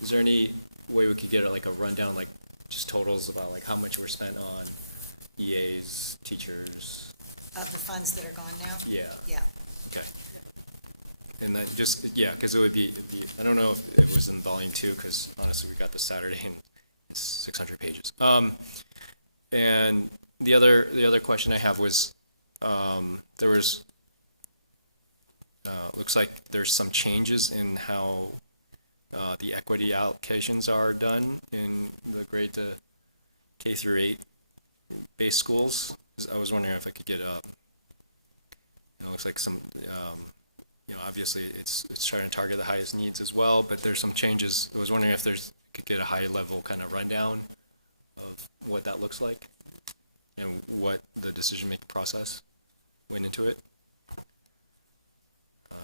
Is there any way we could get like a rundown, like just totals about like how much were spent on EAs, teachers? Of the funds that are gone now? Yeah. Yeah. Okay. And then just, yeah, because it'd be, I don't know if it was in volume 2, because honestly, we got this Saturday and it's 600 pages. And the other question I have was, there was, looks like there's some changes in how the equity allocations are done in the grade to K through 8 base schools. I was wondering if I could get it looks like some, obviously it's trying to target the highest needs as well, but there's some changes. I was wondering if could get a high level kind of rundown of what that looks like and what the decision-making process went into it.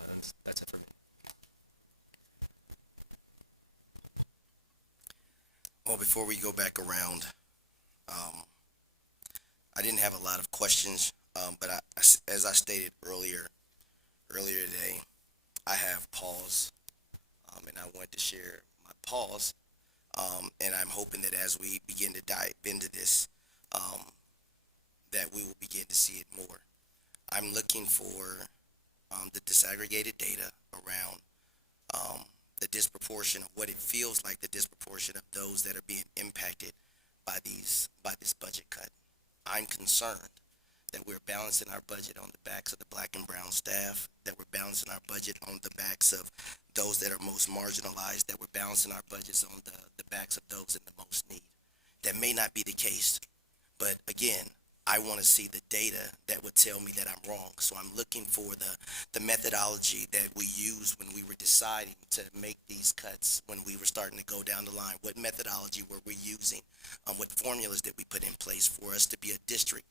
And that's it for me. Well, before we go back around, I didn't have a lot of questions, but as I stated earlier today, I have pause, and I wanted to share my pause, and I'm hoping that as we begin to dive into this, that we will begin to see it more. I'm looking for the disaggregated data around the disproportion of what it feels like, the disproportion of those that are being impacted by this budget cut. I'm concerned that we're balancing our budget on the backs of the black and brown staff, that we're balancing our budget on the backs of those that are most marginalized, that we're balancing our budgets on the backs of those in the most need. That may not be the case, but again, I want to see the data that would tell me that I'm wrong. So I'm looking for the methodology that we used when we were deciding to make these cuts, when we were starting to go down the line. What methodology were we using? What formulas did we put in place for us to be a district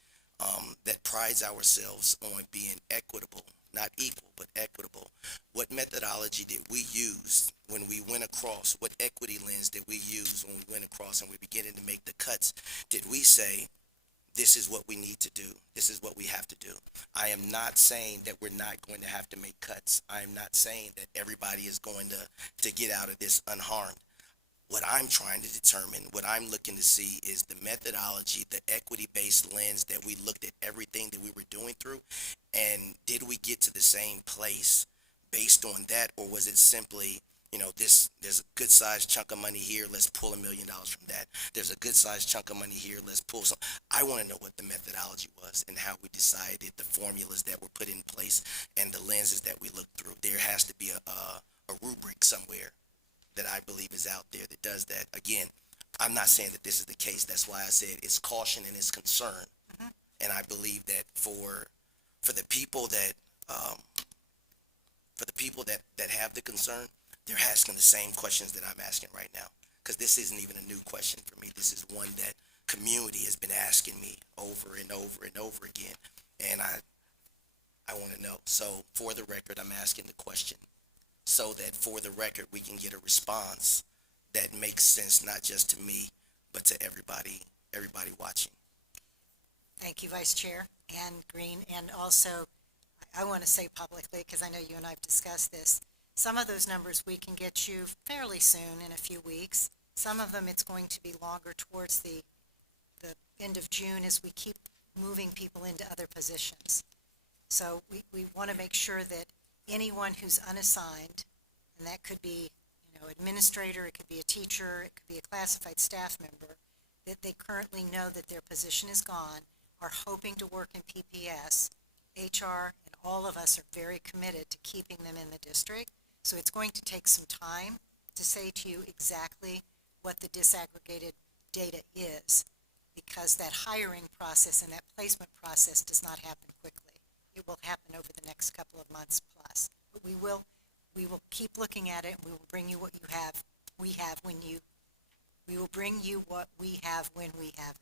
that prides ourselves on being equitable, not equal, but equitable. What methodology did we use when we went across? What equity lens did we use when we went across and we began to make the cuts? Did we say, this is what we need to do. This is what we have to do. I am not saying that we're not going to have to make cuts. I am not saying that everybody is going to get out of this unharmed. What I'm trying to determine, what I'm looking to see is the methodology, the equity-based lens that we looked at everything that we were doing through, and did we get to the same place based on that, or was it simply, there's a good-sized chunk of money here, let's pull $1 million from that. There's a good-sized chunk of money here, let's pull some. I want to know what the methodology was and how we decided, the formulas that were put in place and the lenses that we looked through. There has to be a rubric somewhere that I believe is out there that does that. Again, I'm not saying that this is the case. That's why I said it's caution and it's concern. And I believe that for the people that have the concern, they're asking the same questions that I'm asking right now. Because this isn't even a new question for me. This is one that community has been asking me over and over and over again. And I want to know. So for the record, I'm asking the question, so that for the record, we can get a response that makes sense, not just to me, but to everybody watching. Thank you, Vice Chair and Green. And also, I want to say publicly, because I know you and I have discussed this, some of those numbers we can get you fairly soon, in a few weeks. Some of them, it's going to be longer towards the end of June as we keep moving people into other positions. So we want to make sure that anyone who's unassigned, and that could be, administrator, it could be a teacher, it could be a classified staff member, that they currently know that their position is gone, are hoping to work in PPS. HR and all of us are very committed to keeping them in the district. So it's going to take some time to say to you exactly what the disaggregated data is, because that hiring process and that placement process does not happen quickly. It will happen over the next couple of months plus. But we will keep looking at it, and we will bring you what we will bring you what we have when we have it.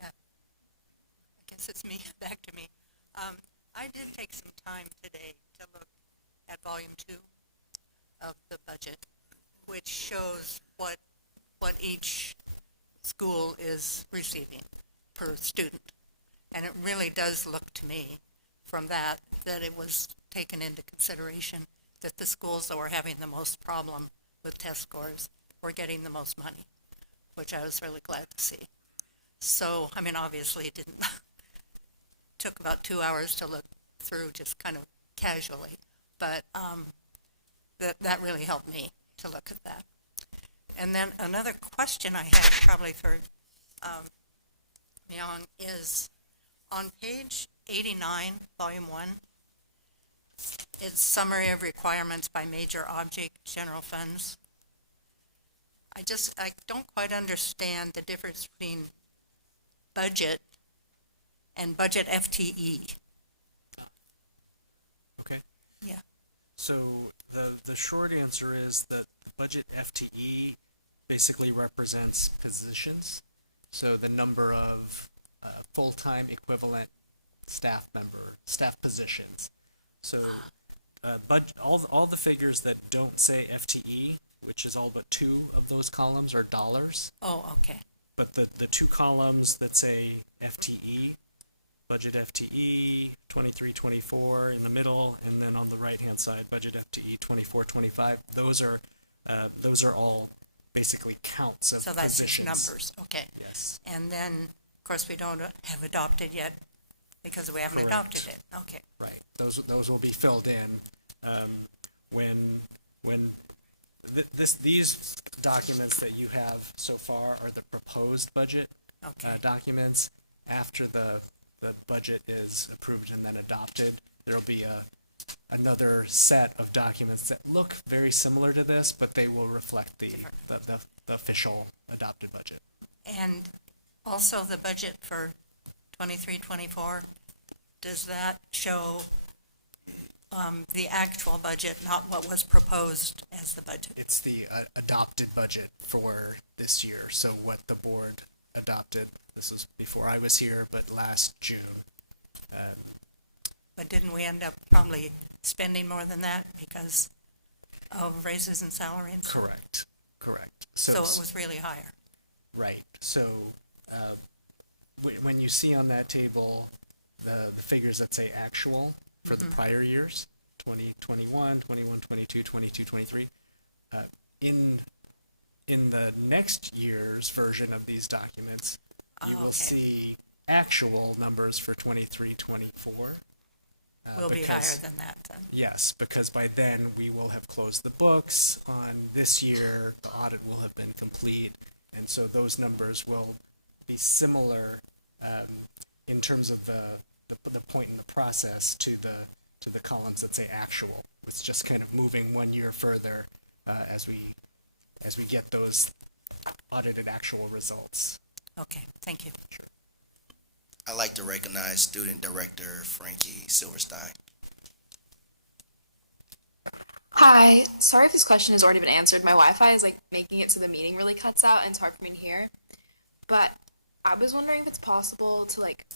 Yeah, I guess it's me, back to me. I did take some time today to look at volume 2 of the budget, which shows what each school is receiving per student. And it really does look to me from that it was taken into consideration that the schools that were having the most problem with test scores were getting the most money, which I was really glad to see. So, obviously it didn't, took about 2 hours to look through just kind of casually, but that really helped me to look at that. And then another question I had probably for Myung is on page 89, volume 1, it's summary of requirements by major object general funds. I don't quite understand the difference between budget and budget FTE. Okay. Yeah. So the short answer is that the budget FTE basically represents positions. So the number of full-time equivalent staff positions. So all the figures that don't say FTE, which is all but 2 of those columns, are dollars. Oh, okay. But the 2 columns that say FTE, budget FTE 23-24 in the middle, and then on the right-hand side, budget FTE 24-25. Those are all basically counts of So that's positions. numbers, okay. Yes. And then, of course, we don't have adopted yet because we haven't Correct. adopted it. Okay. Right. Those will be filled in when these documents that you have so far are the proposed budget Okay. documents. After the budget is approved and then adopted, there'll be another set of documents that look very similar to this, but they will reflect the official adopted budget. And also the budget for 23-24, does that show the actual budget, not what was proposed as the budget? It's the adopted budget for this year. So what the board adopted. This was before I was here, but last June. But didn't we end up probably spending more than that because of raises and salary and stuff? Correct. So it was really higher. Right. So when you see on that table the figures that say actual for the prior years, 2021, 21, 22, 22, 23, in the next year's version of these documents, you will see actual numbers for 23, 24. Will be higher than that then. Yes, because by then we will have closed the books on this year, the audit will have been complete, and so those numbers will be similar in terms of the point in the process to the columns that say actual. It's just kind of moving 1 year further as we get those audited actual results. Okay, thank you. Sure. I'd like to recognize Student Director Frankie Silverstein. Hi, sorry if this question has already been answered. My Wi-Fi is like making it so the meeting really cuts out and it's hard for me to hear. But I was wondering if it's possible to like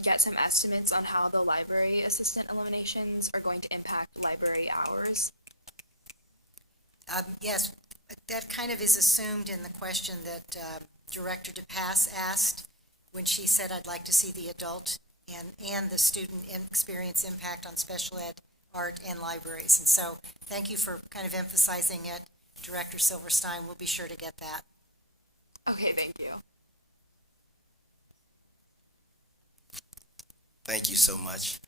get some estimates on how the library assistant eliminations are going to impact library hours. Yes, that kind of is assumed in the question that Director DePass asked when she said, I'd like to see the adult and the student experience impact on special ed, art, and libraries. And so thank you for kind of emphasizing it, Director Silverstein. We'll be sure to get that. Okay, thank you. Thank you so much.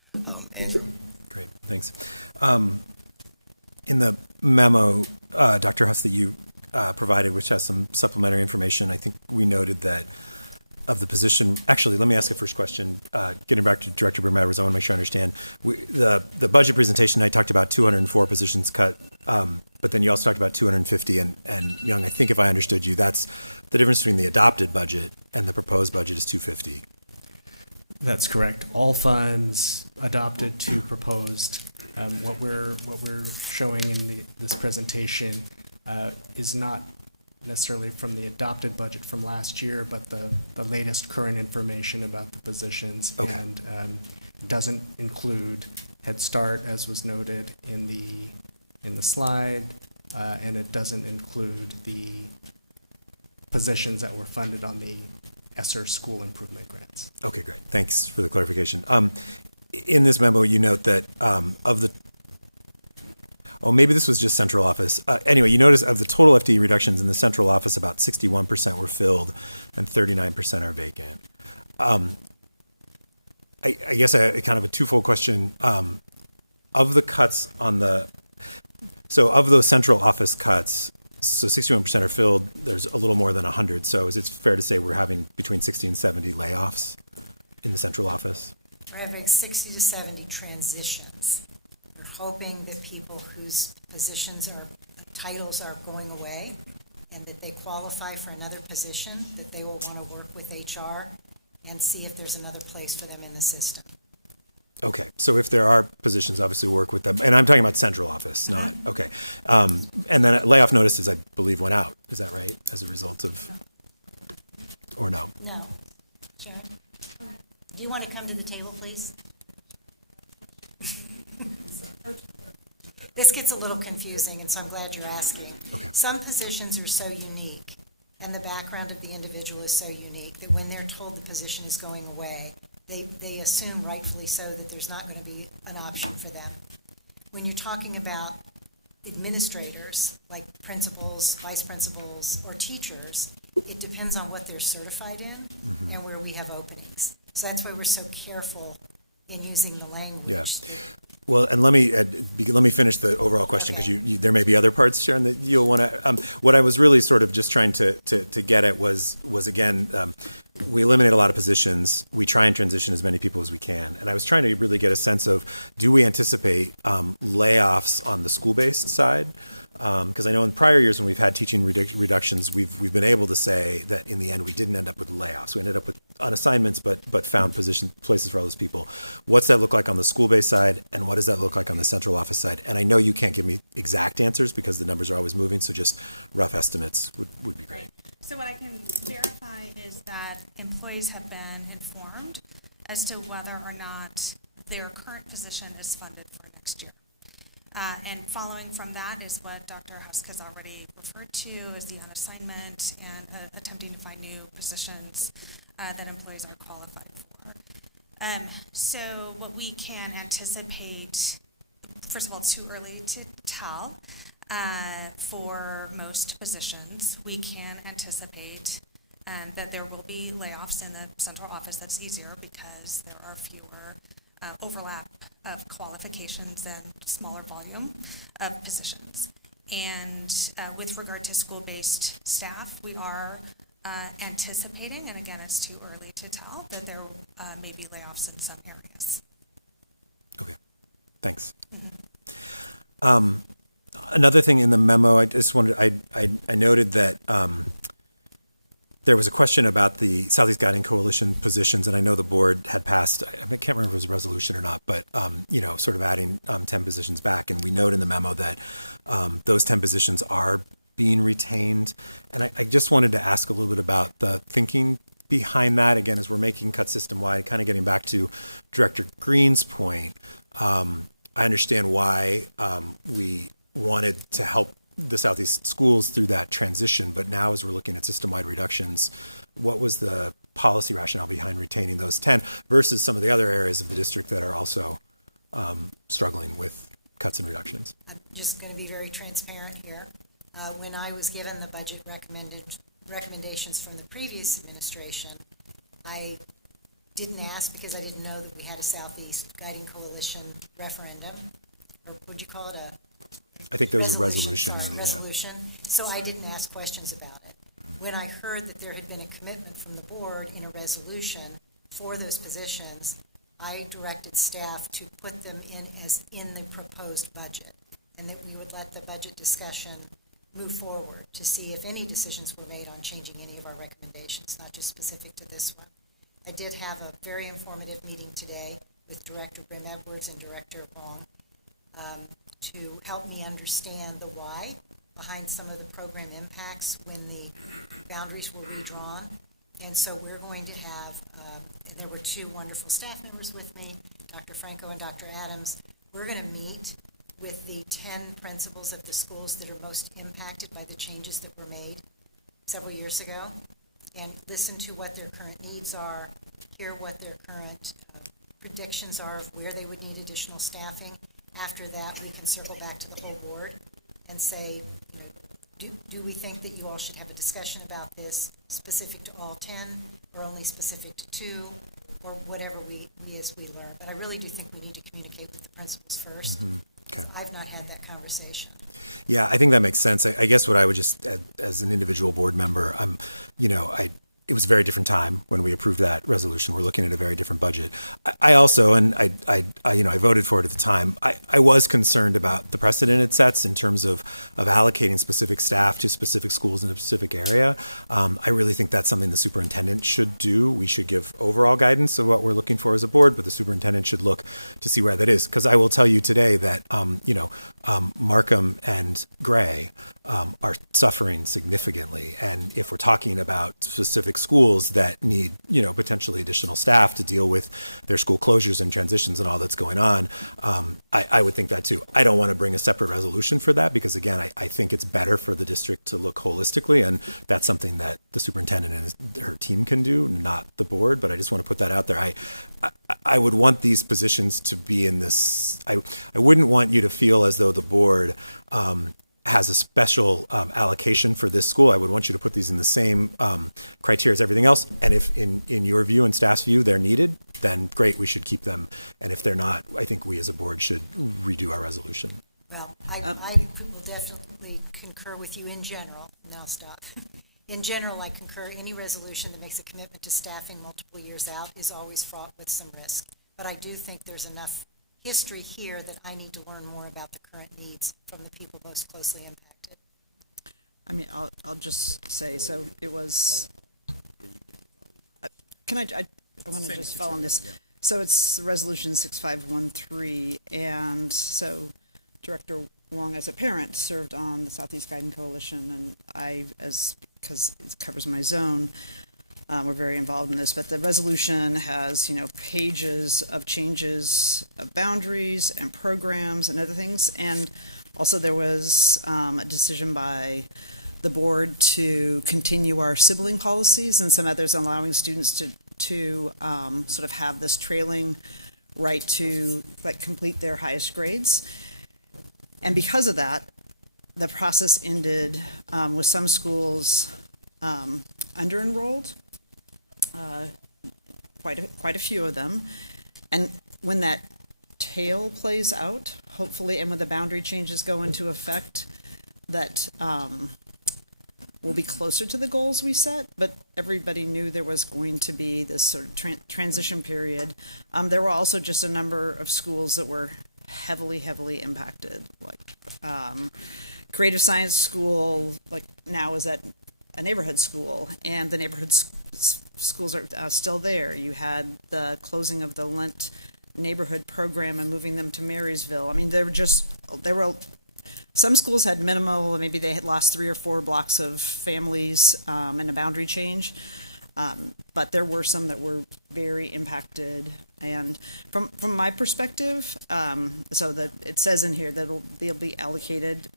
Andrew? Great, thanks. In the memo, Dr. Huss, that you provided, which has some supplementary information, I think we noted that of the position, actually, let me ask a first question. Getting back to Director Burmeier, I want to make sure I understand. The budget presentation, I talked about 204 positions cut, but then you also talked about 250. And Young, I think if I understood you, that's the difference between the adopted budget and the proposed budget is 250. That's correct. All funds adopted to proposed. What we're showing in this presentation is not necessarily from the adopted budget from last year, but the latest current information about the positions. Okay. And doesn't include Head Start, as was noted in the slide, and it doesn't include the positions that were funded on the ESSER school improvement grants. Okay, great. Thanks for the clarification. In this memo, you note that of the maybe this was just central office. Anyway, you notice of the total FTE reductions in the central office, about 61% were filled and 39% are vacant. I guess I kind of a twofold question. Of the cuts on of those central office cuts, so 61% are filled, there's a little more than 100. So is it fair to say we're having between 60 and 70 layoffs in the central office? We're having 60 to 70 transitions. We're hoping that people whose titles are going away and that they qualify for another position, that they will want to work with HR and see if there's another place for them in the system. Okay, so if there are positions, obviously work with them. And I'm talking about central office, not, okay. And then layoff notices, I believe, went out. Is that right, as a result of, or no? No. Sharon? Do you want to come to the table, please? This gets a little confusing, and so I'm glad you're asking. Okay. Some positions are so unique, and the background of the individual is so unique, that when they're told the position is going away, they assume, rightfully so, that there's not going to be an option for them. When you're talking about administrators, like principals, vice principals, or teachers, it depends on what they're certified in and where we have openings. So that's why we're so careful in using the language. Yeah. Well, and let me finish the overall question, because you there may be other parts, Sharon, that you'll want to. What I was really sort of just trying to get at was again, we eliminate a lot of positions. We try and transition as many people as we can, and I was trying to really get a sense of, do we anticipate layoffs on the school-based side? Because I know in prior years when we've had teaching reductions, we've been able to say that in the end we didn't end up with layoffs. We ended up with unassignments, but found places for all those people. What's that look like on the school-based side, and what does that look like on the central office side? And I know you can't give me exact answers because the numbers are always moving, so just rough estimates would be great. So what I can verify is that employees have been informed as to whether or not their current position is funded for next year. And following from that is what Dr. Husk has already referred to as the unassignment and attempting to find new positions that employees are qualified for. So what we can anticipate, first of all, it's too early to tell for most positions. We can anticipate that there will be layoffs in the central office. That's easier because there are fewer overlap of qualifications and smaller volume of positions. And with regard to school-based staff, we are anticipating, and again, it's too early to tell, that there may be layoffs in some areas. Okay, thanks. Another thing in the memo, I just wanted, I noted that there was a question about the Southeast Guiding Coalition positions, and I know the board had passed, I can't remember if it was a resolution or not, but, sort of adding 10 positions back. And we note in the memo that those 10 positions are being retained. And I just wanted to ask a little bit about the thinking behind that, again, as we're making cuts system-wide, kind of getting back to Director Green's point. I understand why we wanted to help the Southeast schools through that transition, but now as we're looking at system-wide reductions, what was the policy rationale behind retaining those 10 versus some of the other areas of the district that are also struggling with cuts and reductions? I'm just going to be very transparent here. When I was given the budget recommendations from the previous administration, I didn't ask because I didn't know that we had a Southeast Guiding Coalition referendum, or would you call it a I think there was a resolution. Sorry, resolution. So I didn't ask questions about it. When I heard that there had been a commitment from the board in a resolution for those positions, I directed staff to put them in as in the proposed budget, and that we would let the budget discussion move forward to see if any decisions were made on changing any of our recommendations, not just specific to this one. I did have a very informative meeting today with Director Brim Edwards and Director Wong to help me understand the why behind some of the program impacts when the boundaries were redrawn. And so we're going to have, and there were two wonderful staff members with me, Dr. Franco and Dr. Adams. We're going to meet with the 10 principals of the schools that are most impacted by the changes that were made several years ago, and listen to what their current needs are, hear what their current predictions are of where they would need additional staffing. After that, we can circle back to the whole board and say, do we think that you all should have a discussion about this specific to all 10 or only specific to 2 or whatever we as we learn. But I really do think we need to communicate with the principals first. Mm-hmm. Okay. I've not had that conversation. Yeah, I think that makes sense. I guess what I would just, as an individual board member, it was a very different time when we approved that resolution. We're looking at a very different budget. I also, and I voted for it at the time. I was concerned about the precedent it sets in terms of allocating specific staff to specific schools in a specific area. I really think that's something the superintendent should do. We should give overall guidance of what we're looking for as a board, but the superintendent should look to see where that is. Because I will tell you today that Markham and Gray are suffering significantly, and if we're talking about specific schools that need, potentially additional staff to deal with their school closures and transitions and all that's going on, I would think that too. I don't want to bring a separate resolution for that because, again, I think it's better for the district to look holistically, and that's something that the superintendent and her team can do, not the board. But I just want to put that out there. I would want these positions to be in this. I wouldn't want you to feel as though the board has a special allocation for this school. I would want you to put these in the same criteria as everything else. And if in your view and staff's view they're needed, then great, we should keep them. And if they're not, I think we as a board should redo our resolution. Well, I will definitely concur with you in general, and I'll stop. In general, I concur any resolution that makes a commitment to staffing multiple years out is always fraught with some risk. But I do think there's enough history here that I need to learn more about the current needs from the people most closely impacted. I mean, I'll just say, so it was, I want to just follow on this. So it's Resolution 6513, and so Director long as a parent, served on the Southeast Guiding Coalition, and because it covers my zone, we're very involved in this. But the resolution has, pages of changes of boundaries and programs and other things. And also there was a decision by the board to continue our sibling policies and some others, allowing students to sort of have this trailing right to complete their highest grades. And because of that, the process ended with some schools under-enrolled, quite a few of them. And when that tail plays out, hopefully, and when the boundary changes go into effect, that we'll be closer to the goals we set, but everybody knew there was going to be this sort of transition period. There were also just a number of schools that were heavily impacted, like Creative Science School, now is at a neighborhood school, and the neighborhood schools are still there. You had the closing of the Lent neighborhood program and moving them to Marysville. I mean, some schools had minimal, maybe they had lost 3 or 4 blocks of families and a boundary change. But there were some that were very impacted. And from my perspective, so that it says in here that they'll be allocated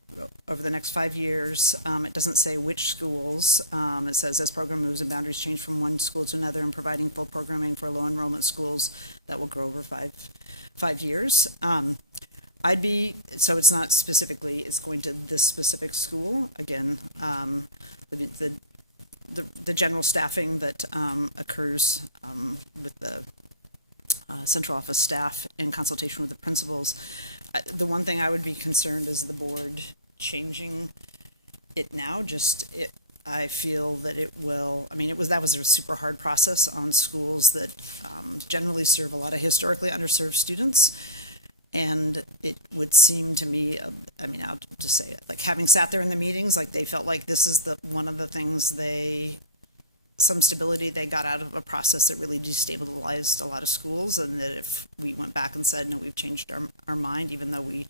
over the next 5 years. It doesn't say which schools. It says as program moves and boundaries change from one school to another, and providing full programming for low enrollment schools that will grow over five years. So it's not specifically, it's going to this specific school. Again, the general staffing that occurs with the central office staff in consultation with the principals. The one thing I would be concerned is the board changing it now. I feel that it will, that was a super hard process on schools that generally serve a lot of historically underserved students. And it would seem to me, I'll just say it, having sat there in the meetings, they felt like this is one of the things some stability they got out of a process that really destabilized a lot of schools, and that if we went back and said, no, we've changed our mind, even though we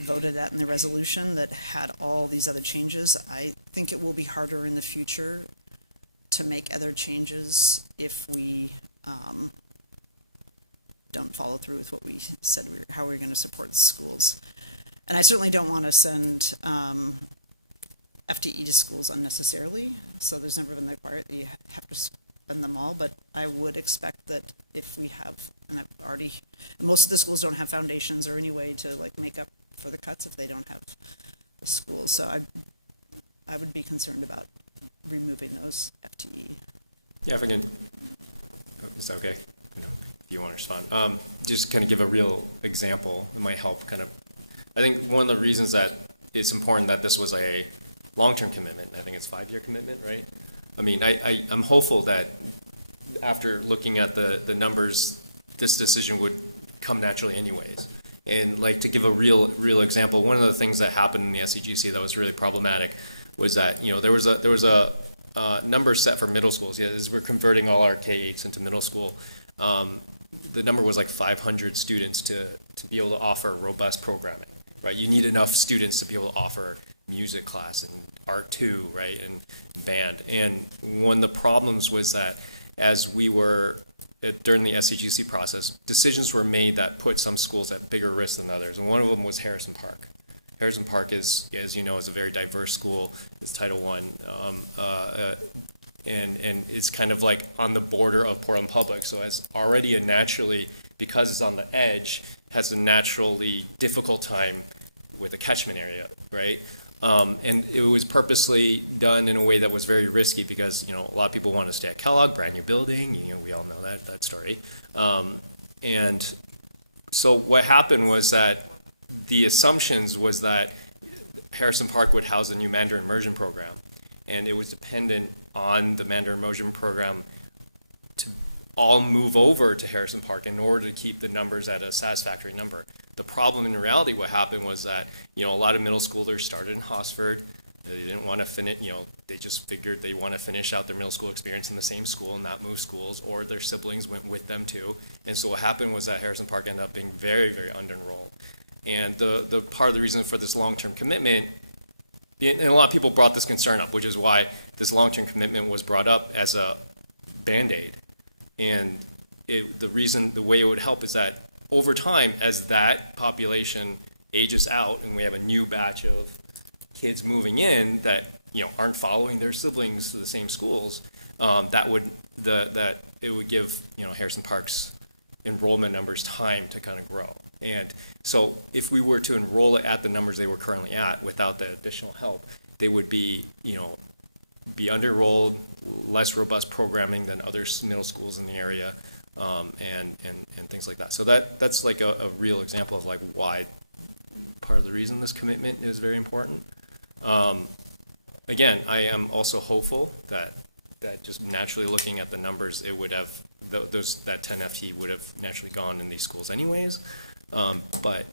voted that in the resolution that had all these other changes, I think it will be harder in the future to make other changes if we don't follow through with what we said how we're going to support the schools. And I certainly don't want to send FTE to schools unnecessarily, so there's never been the requirement that you have to spend them all, but I would expect that if we have, and most of the schools don't have foundations or any way to make up for the cuts if they don't have the schools, so I would be concerned about removing those FTE. Yeah, if I can, is that okay? If you want to respond. Just kind of give a real example. It might help I think one of the reasons that it's important that this was a long-term commitment, I think it's a 5-year commitment, right? I'm hopeful that after looking at the numbers, this decision would come naturally anyways. And to give a real example, one of the things that happened in the SCGC that was really problematic was that, there was a number set for middle schools. Yeah, as we're converting all our K-8s into middle school, the number was 500 students to be able to offer robust programming, right? You need enough students to be able to offer music class and art too, right, and band. And one of the problems was that as we were, during the SCGC process, decisions were made that put some schools at bigger risk than others. And one of them was Harrison Park. Harrison Park is, as you know, is a very diverse school. It's Title I. And it's kind of on the border of Portland Public, so has already because it's on the edge, has a naturally difficult time with the catchment area, right? And it was purposely done in a way that was very risky because, a lot of people want to stay at Kellogg, brand new building, we all know that story. And so what happened was that the assumptions was that Harrison Park would house a new Mandarin immersion program. And it was dependent on the Mandarin immersion program to all move over to Harrison Park in order to keep the numbers at a satisfactory number. The problem in reality, what happened was that, a lot of middle schoolers started in Hosford. They didn't want to finish, they just figured they want to finish out their middle school experience in the same school and not move schools, or their siblings went with them too. And so what happened was that Harrison Park ended up being very, very under-enrolled. And the part of the reason for this long-term commitment, and a lot of people brought this concern up, which is why this long-term commitment was brought up as a Band-Aid. And the way it would help is that over time, as that population ages out and we have a new batch of kids moving in that aren't following their siblings to the same schools, that it would give Harrison Park's enrollment numbers time to kind of grow. And so if we were to enroll it at the numbers they were currently at without the additional help, they would be under-enrolled, less robust programming than other middle schools in the area, and things like that. So that's like a real example of like why part of the reason this commitment is very important. Again, I am also hopeful that just naturally looking at the numbers, it would have that 10 FTE would have naturally gone in these schools anyways. But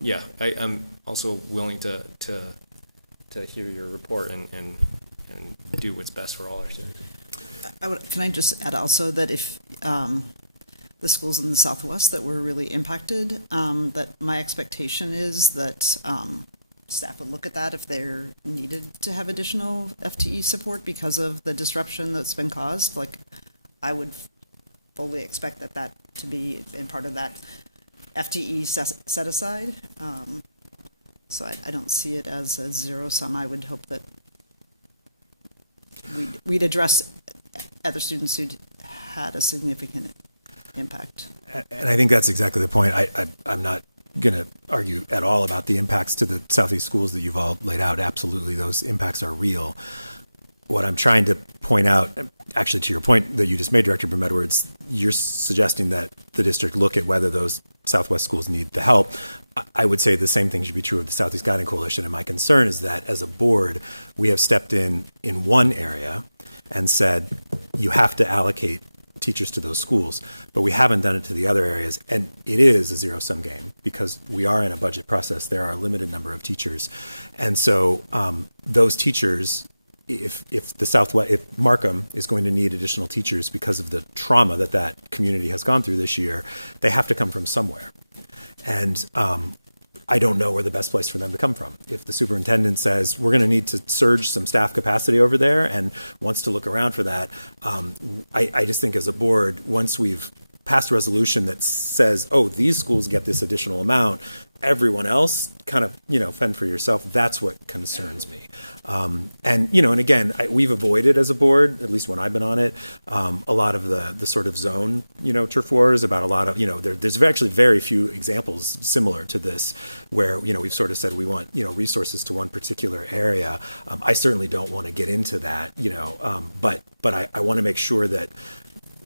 yeah, I'm also willing to hear your report and do what's best for all our students. Can I just add also that if the schools in the Southwest that were really impacted, that my expectation is that staff would look at that if they're needed to have additional FTE support because of the disruption that's been caused. Like, I would fully expect that to be in part of that FTE set aside. So I don't see it as a zero sum. I would hope that we'd address other students who had a significant impact. And I think that's exactly the point. I'm not going to argue at all about the impacts to the Southeast schools that you've all laid out. Absolutely, those impacts are real. What I'm trying to point out, actually to your point that you just made, Director Broom-Edwards, you're suggesting that the district look at whether those Southwest schools need the help. I would say the same thing should be true of the Southeast Guiding Coalition. And my concern is that as a board, we have stepped in one area and said, you have to allocate teachers to those schools, but we haven't done it to the other areas. And it is a zero-sum game because we are in a budget process. There are a limited number of teachers. And so those teachers, if Markham is going to need additional teachers because of the trauma that community has gone through this year, they have to come from somewhere. And I don't know where the best place for them to come from. If the superintendent says, we're going to need to surge some staff capacity over there and wants to look around for that, I just think as a board, once we've passed a resolution that says, oh, these schools get this additional amount, everyone else kind of, fend for yourself. That's what concerns me. And again, we've avoided as a board, at least when I've been on it, a lot of the sort of zone, turf wars about a lot of, there's actually very few examples similar to this where, we've sort of said we want, resources to one particular area. I certainly don't want to get into that, but I want to make sure that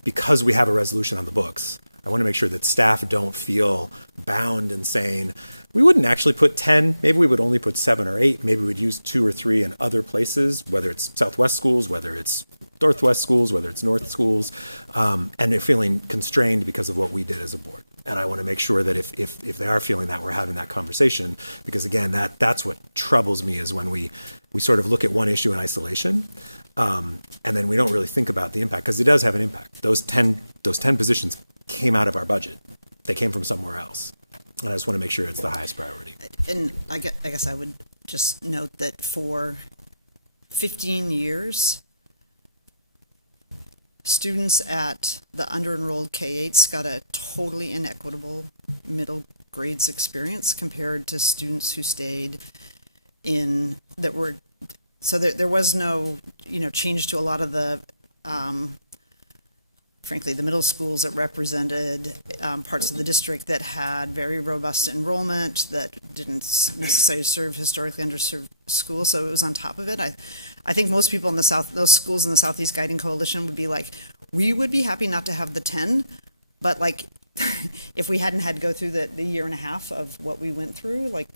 because we have a resolution on the books, I want to make sure that staff don't feel bound in saying, we wouldn't actually put 10, maybe we would only put 7 or 8, maybe we'd use 2 or 3 in other places, whether it's Southwest schools, whether it's Northwest schools, whether it's North schools, and they're feeling constrained because of what we did as a board. And I want to make sure that if they are feeling that, we're having that conversation, because again, that's what troubles me is when we sort of look at one issue in isolation, and then we don't really think about the impact, because it does have an impact. Those 10 positions came out of our budget. They came from somewhere else. And I just want to make sure it's the highest priority. And I guess I would just note that for 15 years, students at the under-enrolled K-8s got a totally inequitable middle grades experience compared to students who stayed in, so there was no, change to a lot of the, frankly, the middle schools that represented parts of the district that had very robust enrollment, that didn't necessarily serve historically underserved schools, so it was on top of it. I think most people in the South, those schools in the Southeast Guiding Coalition would be like, we would be happy not to have the 10, but like, if we hadn't had to go through the year and a half of what we went through, like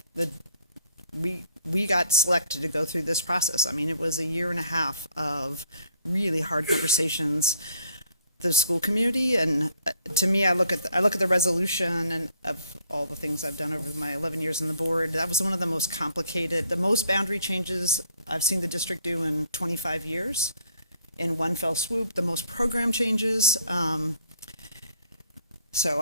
we got selected to go through this process. I mean, it was a year and a half of really hard conversations, the school community, and to me, I look at the resolution, and of all the things I've done over my 11 years on the board, that was one of the most complicated, the most boundary changes I've seen the district do in 25 years in one fell swoop, the most program changes. So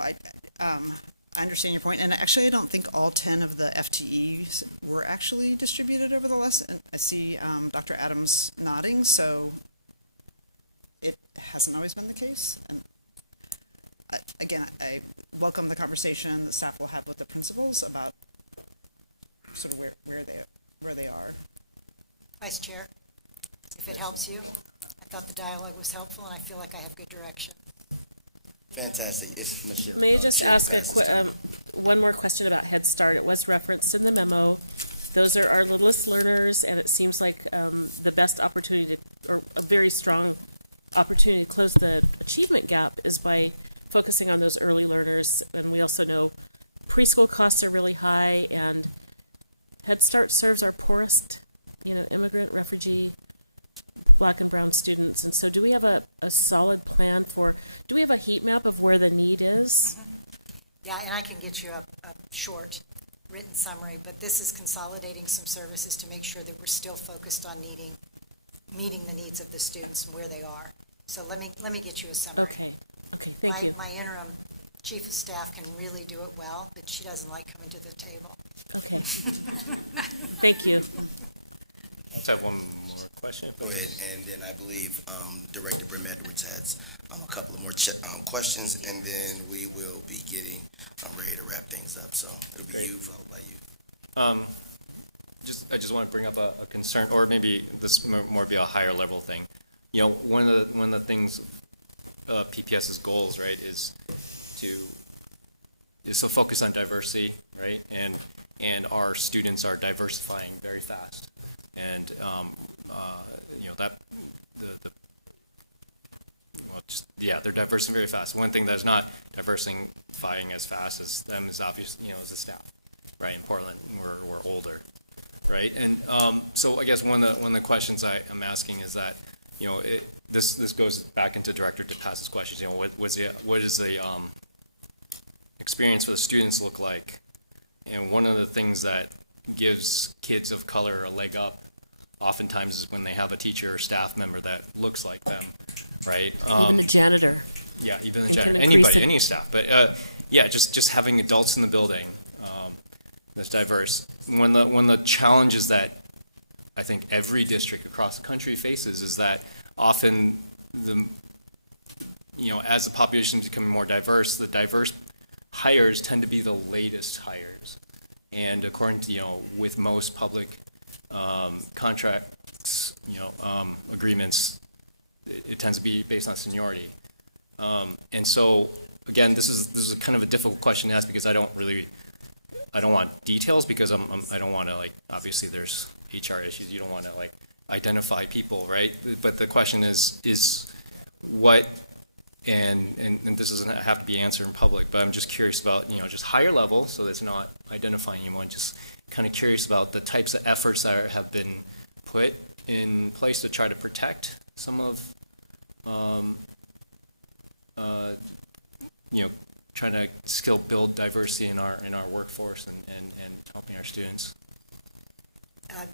I understand your point, and actually, I don't think all 10 of the FTEs were actually distributed over the lesson. I see Dr. Adams nodding, so it hasn't always been the case. And again, I welcome the conversation that staff will have with the principals about sort of where they are. Vice Chair, if it helps you, I thought the dialogue was helpful, and I feel like I have good direction. Fantastic. It's Michelle. May I just ask Chief passes to one more question about Head Start? It was referenced in the memo. Those are our littlest learners, and it seems like the best opportunity or a very strong opportunity to close the achievement gap is by focusing on those early learners. And we also know preschool costs are really high, and Head Start serves our poorest, immigrant, refugee, Black and brown students. And so do we have a solid plan do we have a heat map of where the need is? Yeah, and I can get you a short written summary, but this is consolidating some services to make sure that we're still focused on meeting the needs of the students and where they are. So let me get you a summary. Okay, thank you. My interim chief of staff can really do it well, but she doesn't like coming to the table. Okay. Thank you. I just have one more question. Go ahead, and then I believe Director Brim Edwards has a couple more questions, and then we will be getting ready to wrap things up. So it'll be you, followed by you. I just want to bring up a concern, or maybe this more be a higher level thing. One of the things PPS's goals, right, is to focus on diversity, right, and our students are diversifying very fast. And they're diversifying very fast. One thing that's not diversifying as fast as them is obviously, is the staff, right? In Portland, we're older, right? And so I guess one of the questions I'm asking is that, this goes back into Director DePass's questions. What does the experience for the students look like? And one of the things that gives kids of color a leg up oftentimes is when they have a teacher or staff member that looks like them, right? Even the janitor. Yeah, even the And janitor, can increase anybody, it. any staff. But just having adults in the building that's diverse. One of the challenges that I think every district across the country faces is that often as the population is becoming more diverse, the diverse hires tend to be the latest hires. And according to, with most public contracts, agreements, it tends to be based on seniority. And so, again, this is kind of a difficult question to ask because I don't want details because I don't want to, obviously there's HR issues. You don't want to, identify people, right? But the question is what, and this doesn't have to be answered in public, but I'm just curious about, just higher level, so that's not identifying anyone, just kind of curious about the types of efforts that have been put in place to try to protect some of, trying to still build diversity in our workforce and helping our students.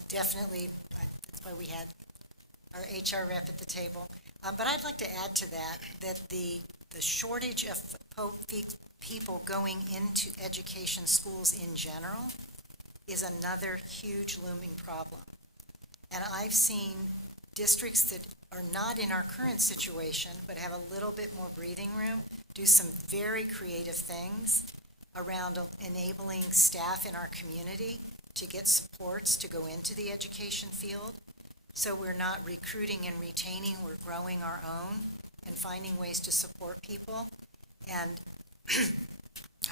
Definitely, that's why we had our HR rep at the table. But I'd like to add to that the shortage of people going into education schools in general is another huge looming problem. And I've seen districts that are not in our current situation, but have a little bit more breathing room, do some very creative things around enabling staff in our community to get supports to go into the education field. So we're not recruiting and retaining, we're growing our own and finding ways to support people. And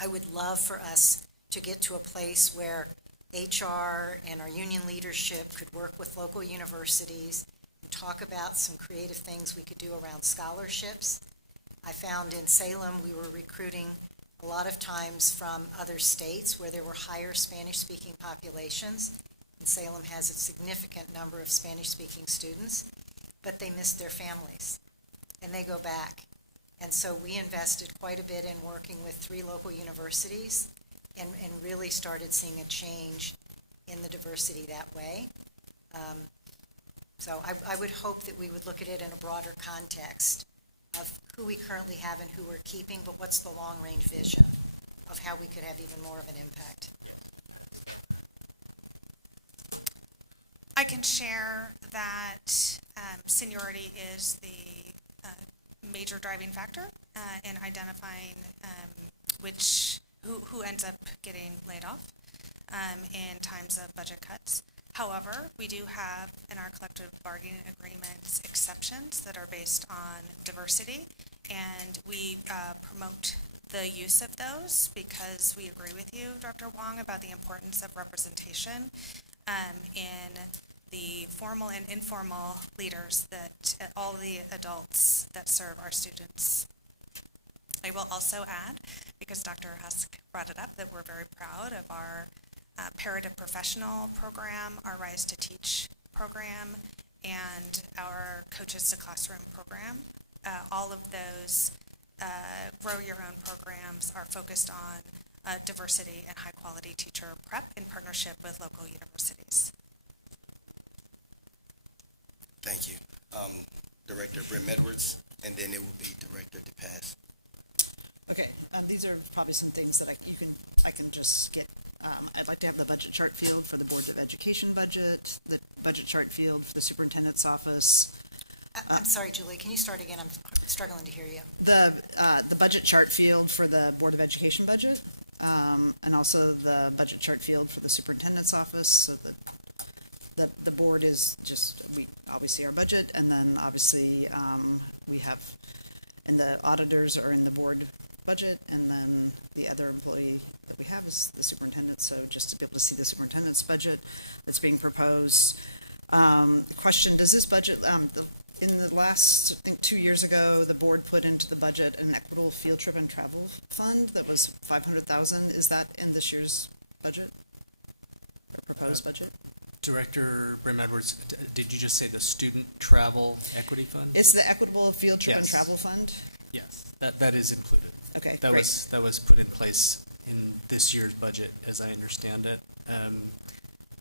I would love for us to get to a place where HR and our union leadership could work with local universities and talk about some creative things we could do around scholarships. I found in Salem we were recruiting a lot of times from other states where there were higher Spanish-speaking populations. And Salem has a significant number of Spanish-speaking students, but they miss their families, and they go back. And so we invested quite a bit in working with 3 local universities and really started seeing a change in the diversity that way. So I would hope that we would look at it in a broader context of who we currently have and who we're keeping, but what's the long-range vision of how we could have even more of an impact. I can share that seniority is the major driving factor in identifying who ends up getting laid off in times of budget cuts. However, we do have in our collective bargaining agreements exceptions that are based on diversity, and we promote the use of those because we agree with you, Dr. Wong, about the importance of representation in the formal and informal leaders that all the adults that serve our students. I will also add, because Dr. Husk brought it up, that we're very proud of our Paradigm Professional program, our Rise to Teach program, and our Coaches to Classroom program. All of those Grow Your Own programs are focused on diversity and high-quality teacher prep in partnership with local universities. Thank you. Director Brim Edwards, and then it will be Director DePass. Okay, these are probably some things that I can just get. I'd like to have the budget chart field for the Board of Education budget, the budget chart field for the superintendent's office. I'm sorry, Julie, can you start again? I'm struggling to hear you. The budget chart field for the Board of Education budget, and also the budget chart field for the superintendent's office, so that the board is just, we always see our budget, and then obviously we have, and the auditors are in the board budget, and then the other employee that we have is the superintendent, so just to be able to see the superintendent's budget that's being proposed. The question, does this budget, in the last, I think 2 years ago, the board put into the budget an equitable field trip and travel fund that was $500,000. Is that in this year's budget or proposed budget? Director Brim Edwards, did you just say the Student Travel Equity Fund? It's the equitable field trip and Yes. travel fund? Yes, that is included. Okay, That great. that was put in place in this year's budget, as I understand it,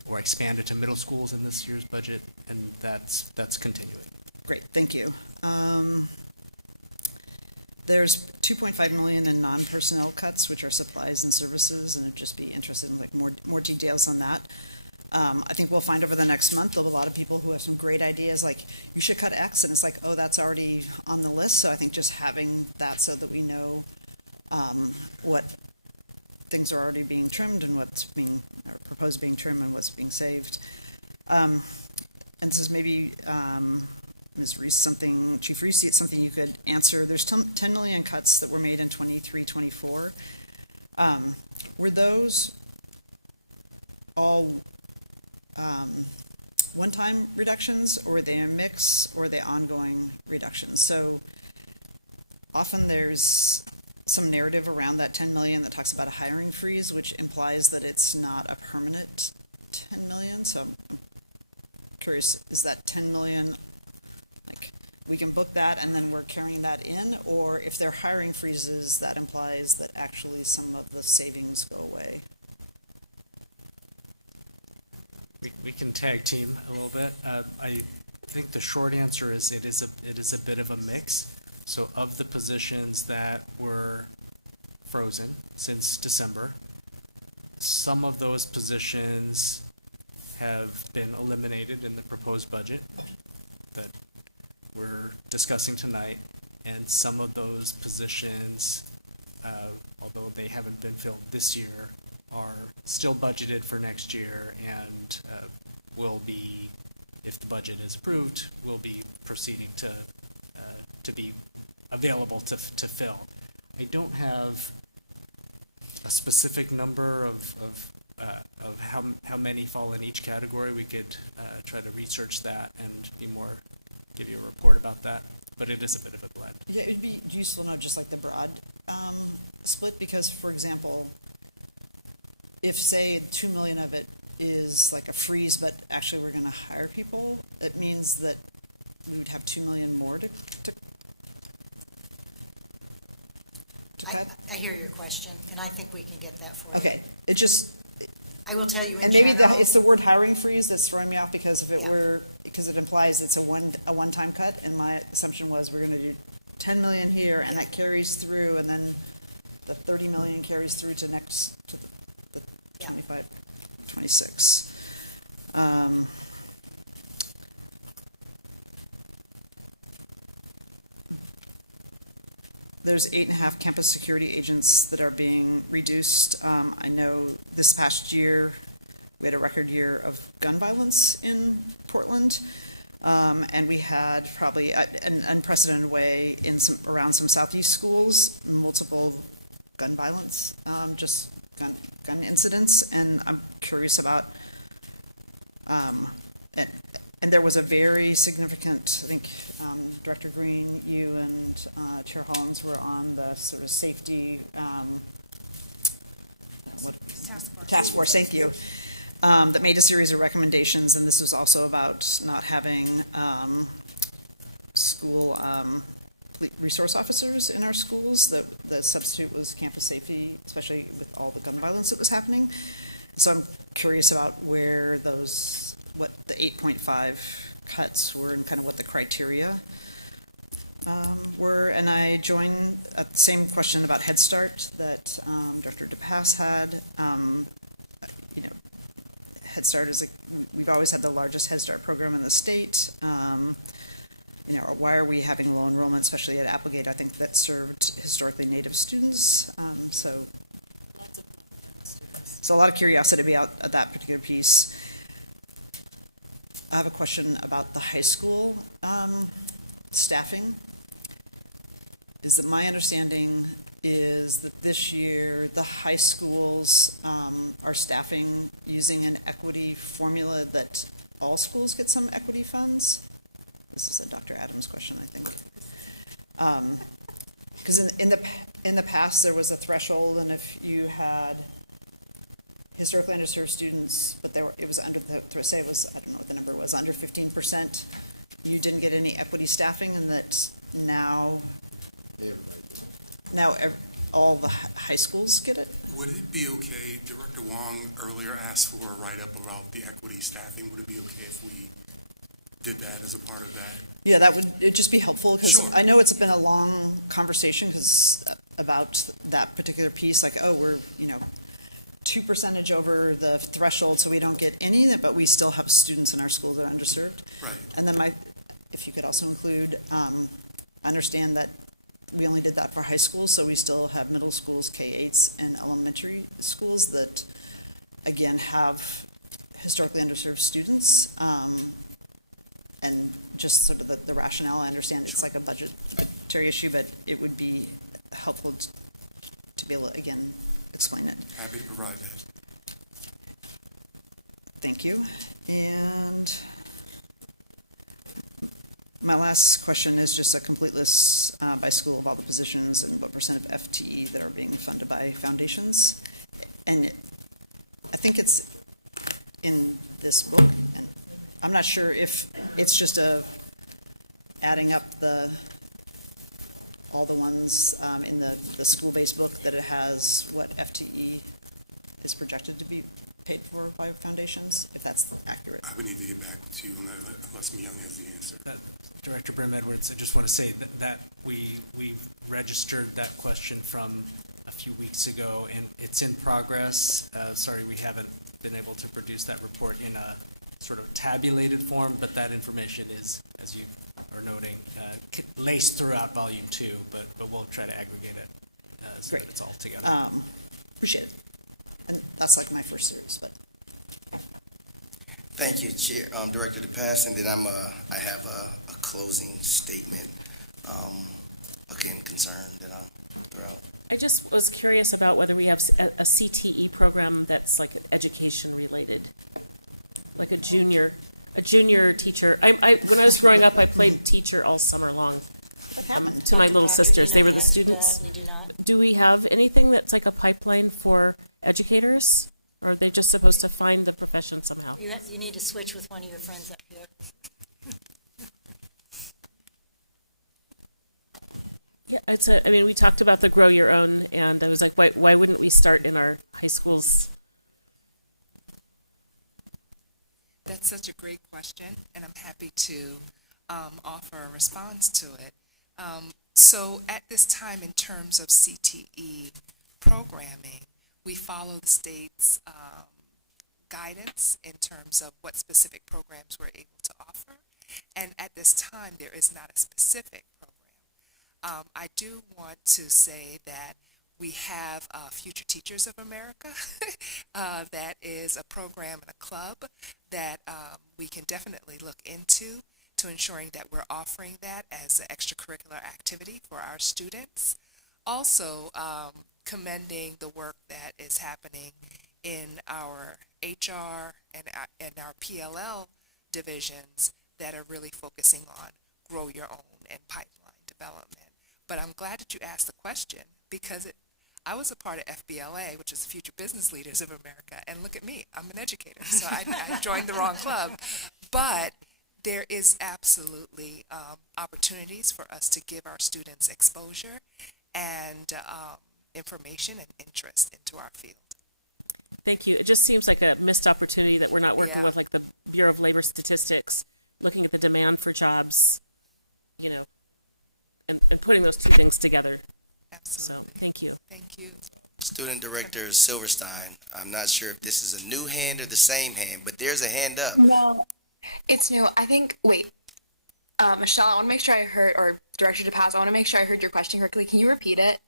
or expanded to middle schools in this year's budget, and that's continuing. Great, thank you. There's $2.5 million in non-personnel cuts, which are supplies and services, and I'd just be interested in like more details on that. I think we'll find over the next month, there'll be a lot of people who have some great ideas, like, you should cut X, and it's like, oh, that's already on the list, so I think just having that so that we know what things are already being trimmed and what's being, or proposed being trimmed and what's being saved. And this is maybe, Ms. Reese, Chief Reese, it's something you could answer. There's 10 million cuts that were made in 23-24. Were those all one-time reductions, or were they a mix, or are they ongoing reductions? So often there's some narrative around that 10 million that talks about a hiring freeze, which implies that it's not a permanent 10 million. So I'm curious, is that 10 million, like, we can book that and then we're carrying that in, or if they're hiring freezes, that implies that actually some of the savings go away? We can tag team a little bit. I think the short answer is it is a bit of a mix. So of the positions that were frozen since December, some of those positions have been eliminated in the proposed budget that we're discussing tonight, and some of those positions, although they haven't been filled this year, are still budgeted for next year and will be, if the budget is approved, will be proceeding to be available to fill. I don't have a specific number of how many fall in each category. We could try to research that and give you a report about that, but it is a bit of a blend. Yeah, it'd be useful to know just like the broad split, because, for example, if, say, 2 million of it is like a freeze, but actually we're going to hire people, it means that we would have 2 million more to cut? I hear your question, and I think we can get that for you. Okay, it just, I will tell you in and maybe general- it's the word hiring freeze that's throwing me off, because if it Yeah. were, because it implies it's a one-time cut, and my assumption was we're going to do 10 million here, and that carries through, and then the 30 million carries through to the 25, 26. There's 8.5 campus security agents that are being reduced. I know this past year, we had a record year of gun violence in Portland. And we had probably an unprecedented way around some southeast schools, multiple gun violence, just gun incidents. And I'm curious about, and there was a very significant, I think, Director Green, you and Chair Hollins were on the sort of safety, task force, thank you, that made a series of recommendations, and this was also about not having school resource officers in our schools. The substitute was campus safety, especially with all the gun violence that was happening. So I'm curious about where what the 8.5 cuts were and kind of what the criteria were. And I join at the same question about Head Start that Director DePass had. Head Start we've always had the largest Head Start program in the state. Why are we having low enrollment, especially at Applegate? I think that served historically Native students. So a lot of curiosity about that particular piece. I have a question about the high school staffing. My understanding is that this year the high schools are staffing using an equity formula that all schools get some equity funds. This is a Dr. Adams question, I think. Because in the past there was a threshold, and if you had historically underserved students, but it was under say it was, I don't know what the number was, under 15%, you didn't get any equity staffing, and that now all the high schools get it. Would it be okay, Director Wong earlier asked for a write-up about the equity staffing, would it be okay if we did that as a part of that? Yeah, it'd just be helpful, because Sure. I know it's been a long conversation about that particular piece, like, oh, we're 2% over the threshold, so we don't get any, but we still have students in our schools that are underserved. Right. And then if you could also include, understand that we only did that for high schools, so we still have middle schools, K-8s, and elementary schools that, again, have historically underserved students. And just sort of the rationale, I understand it's like a budgetary issue, but it would be helpful to be able to, again, explain it. Happy to provide that. Thank you. And my last question is just a complete list by school of all the positions and what percent of FTE that are being funded by foundations. And I think it's in this book, and I'm not sure if it's just adding up all the ones in the school-based book that it has what FTE is projected to be paid for by foundations, if that's accurate. I would need to get back to you on that, unless Mia has the answer. Director Brim Edwards, I just want to say that we've registered that question from a few weeks ago, and it's in progress. Sorry, we haven't been able to produce that report in a sort of tabulated form, but that information is, as you are noting, laced throughout Volume 2, but we'll try to aggregate it so Great. that it's all together. Appreciate it. And that's like my first series, but. Thank you, Chair, Director DePass, and then I have a closing statement, again, concern that I'm. I just was curious about whether we have a CTE program that's like education related, like a junior teacher. When I was growing up, I played teacher all summer long to my little sisters. They were the students. Do we have anything that's like a pipeline for educators, or are they just supposed to find the profession somehow? You need to switch with one of your friends up here. Yeah, we talked about the Grow Your Own, and I was like, why wouldn't we start in our high schools? That's such a great question, and I'm happy to offer a response to it. So at this time, in terms of CTE, programming, we follow the state's guidance in terms of what specific programs we're able to offer. And at this time, there is not a specific program. I do want to say that we have Future Teachers of America. That is a program and a club that we can definitely look into to ensuring that we're offering that as an extracurricular activity for our students. Also, commending the work that is happening in our HR and our PLL divisions that are really focusing on grow your own and pipeline development. But I'm glad that you asked the question because I was a part of FBLA, which is Future Business Leaders of America, and look at me, I'm an educator, so I joined the wrong club. But there is absolutely opportunities for us to give our students exposure and information and interest into our field. Thank you. It just seems like a missed opportunity that we're not working with, like the Bureau of Labor Statistics, looking at the demand for jobs, and putting those two things together. Absolutely. So, thank you. Thank you. Student Director Silverstein, I'm not sure if this is a new hand or the same hand, but there's a hand up. No, it's new. I think, wait, Michelle, I want to make sure I heard, or Director DePaz, I want to make sure I heard your question correctly. Can you repeat it?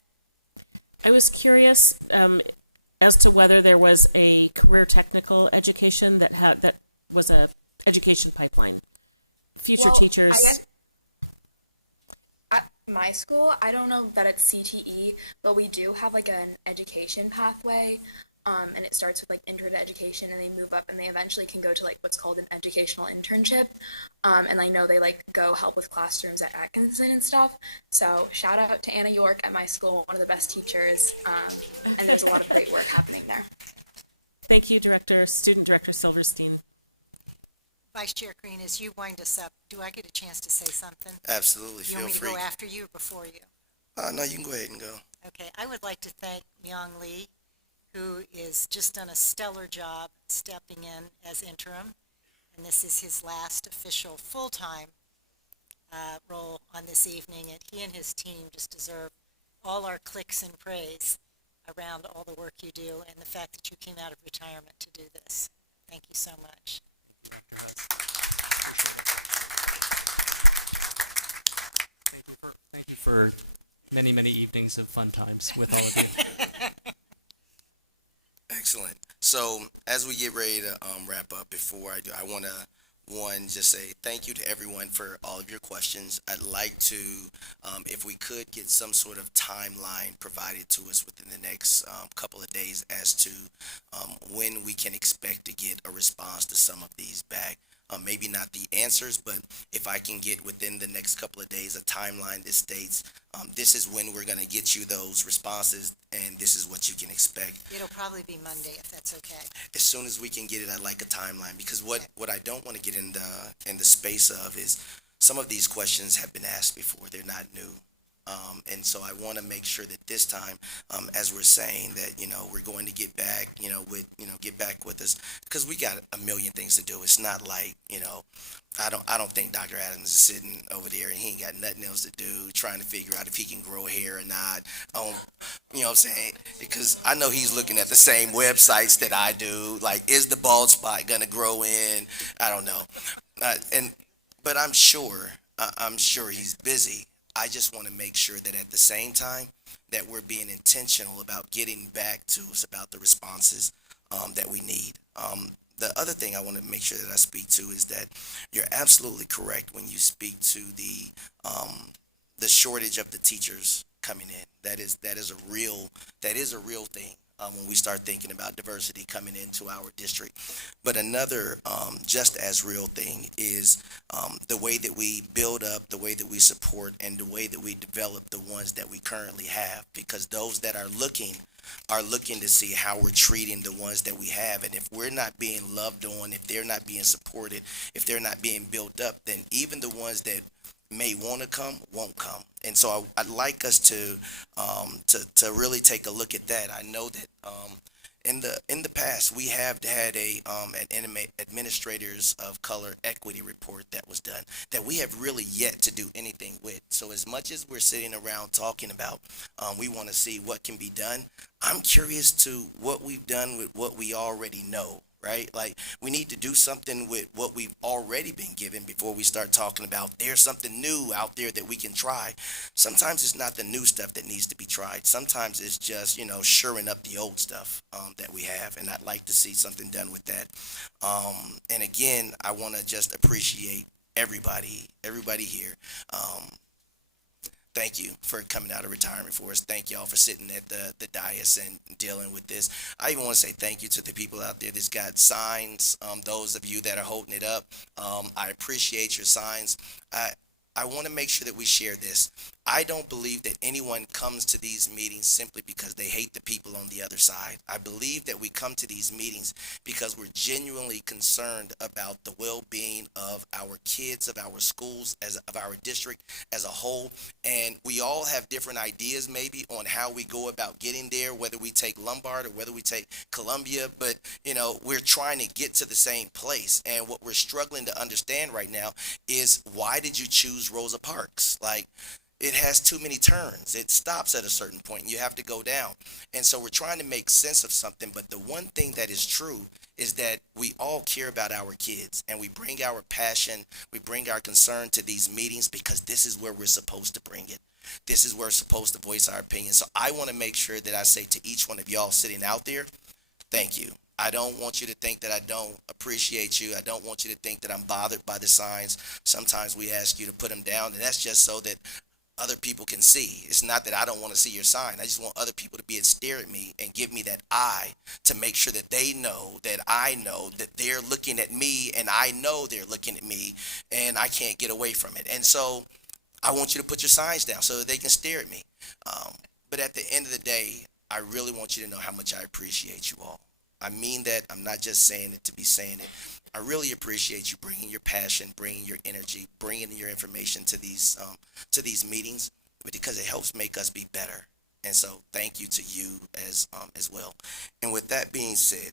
I was curious as to whether there was a career technical education that was a education pipeline. Future teachers. I guess at my school, I don't know that it's CTE, but we do have like an education pathway, and it starts with like intro to education, and they move up, and they eventually can go to like what's called an educational internship. And I know they like go help with classrooms at Atkinson and stuff. So shout out to Anna York at my school, one of the best teachers, and there's a lot of great work happening there. Thank you, Student Director Silverstein. Vice Chair Green, as you wind us up, do I get a chance to say something? Absolutely. You want me to Feel go free. after you or before you? No, you can go ahead and go. Okay, I would like to thank Myung Lee, who is just done a stellar job stepping in as interim, and this is his last official full-time role on this evening, and he and his team just deserve all our clicks and praise around all the work you do and the fact that you came out of retirement to do this. Thank you so much. Thank you, Dr. Huss. Appreciate it. Thank you for many, many evenings of fun times with all of you. Excellent. So as we get ready to wrap up, before I do, I want to, just say thank you to everyone for all of your questions. I'd like to, if we could, get some sort of timeline provided to us within the next couple of days as to when we can expect to get a response to some of these back. Maybe not the answers, but if I can get within the next couple of days a timeline that states this is when we're going to get you those responses and this is what you can expect. It'll probably be Monday, if that's okay. As soon as we can get it, I'd like a timeline, because what I don't want to get in the space of is some of these questions have been asked before. They're not new. And so I want to make sure that this time, as we're saying that, we're going to get back, get back with us, because we got a million things to do. It's not like, I don't think Dr. Adams is sitting over there and he ain't got nothing else to do, trying to figure out if he can grow hair or not. You know what I'm saying? Because I know he's looking at the same websites that I do. Like, is the bald spot going to grow in? I don't know. But I'm sure he's busy. I just want to make sure that at the same time that we're being intentional about getting back to us about the responses that we need. The other thing I want to make sure that I speak to is that you're absolutely correct when you speak to the shortage of the teachers coming in. That is a real thing. When we start thinking about diversity coming into our district. But another just as real thing is the way that we build up, the way that we support, and the way that we develop the ones that we currently have. Because those that are looking to see how we're treating the ones that we have. And if we're not being loved on, if they're not being supported, if they're not being built up, then even the ones that may want to come won't come. And so I'd like us to really take a look at that. I know that In the past, we have had administrators of color equity report that was done that we have really yet to do anything with. So as much as we're sitting around talking about, we want to see what can be done. I'm curious to what we've done with what we already know. Right? Like, we need to do something with what we've already been given before we start talking about there's something new out there that we can try. Sometimes it's not the new stuff that needs to be tried. Sometimes it's just, shoring up the old stuff that we have. And I'd like to see something done with that. And again, I want to just appreciate everybody here. Thank you for coming out of retirement for us. Thank y'all for sitting at the dais and dealing with this. I even want to say thank you to the people out there that's got signs, those of you that are holding it up. I appreciate your signs. I want to make sure that we share this. I don't believe that anyone comes to these meetings simply because they hate the people on the other side. I believe that we come to these meetings because we're genuinely concerned about the well-being of our kids, of our schools, of our district as a whole. And we all have different ideas maybe on how we go about getting there, whether we take Lombard or whether we take Columbia. But, we're trying to get to the same place. And what we're struggling to understand right now is, why did you choose Rosa Parks? Like, it has too many turns. It stops at a certain point and you have to go down. And so we're trying to make sense of something. But the one thing that is true is that we all care about our kids, and we bring our passion, we bring our concern to these meetings because this is where we're supposed to bring it. This is where we're supposed to voice our opinion. So I want to make sure that I say to each one of y'all sitting out there, thank you. I don't want you to think that I don't appreciate you. I don't want you to think that I'm bothered by the signs. Sometimes we ask you to put them down, and that's just so that other people can see. It's not that I don't want to see your sign. I just want other people to be able to stare at me and give me that eye to make sure that they know that I know that they're looking at me, and I know they're looking at me, and I can't get away from it. And so I want you to put your signs down so that they can stare at me. But at the end of the day, I really want you to know how much I appreciate you all. I mean that. I'm not just saying it to be saying it. I really appreciate you bringing your passion, bringing your energy, bringing your information to these meetings, because it helps make us be better. And so thank you to you as well. And with that being said,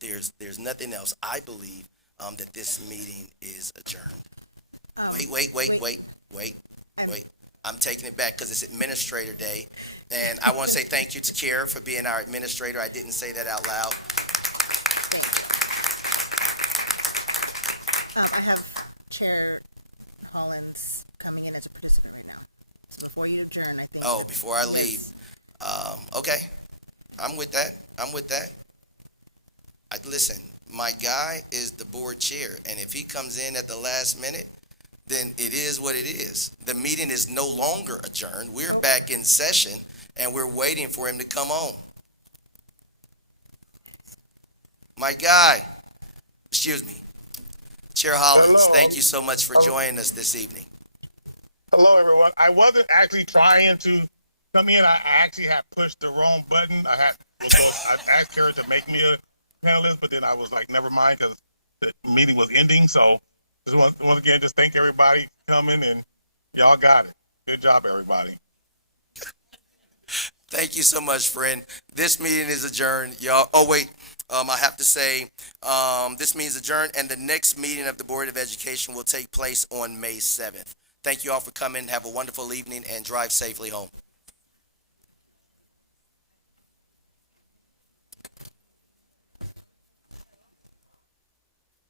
there's nothing else, I believe that this meeting is adjourned. Wait. I'm taking it back because it's Administrator Day. And I want to say thank you to Kara for being our administrator. I didn't say that out loud. Thank you. I have Chair Hollins coming in as a participant right now. So before you adjourn, I think. Oh, before I yes. leave. Okay. I'm with that. Listen, my guy is the board chair. And if he comes in at the last minute, then it is what it is. The meeting is no longer adjourned. We're back in session, and we're waiting for him to come on. My guy, excuse me, Chair Hollins, Hello. thank you so much for joining us this evening. Hello, everyone. I wasn't actually trying to come in. I actually had pushed the wrong button. I asked Kara to make me a panelist, but then I was like, never mind, because the meeting was ending. So just once again, just thank everybody for coming, and y'all got it. Good job, everybody. Thank you so much, friend. This meeting is adjourned, y'all. Oh, wait. I have to say, this meeting is adjourned, and the next meeting of the Board of Education will take place on May 7th. Thank you all for coming. Have a wonderful evening, and drive safely home.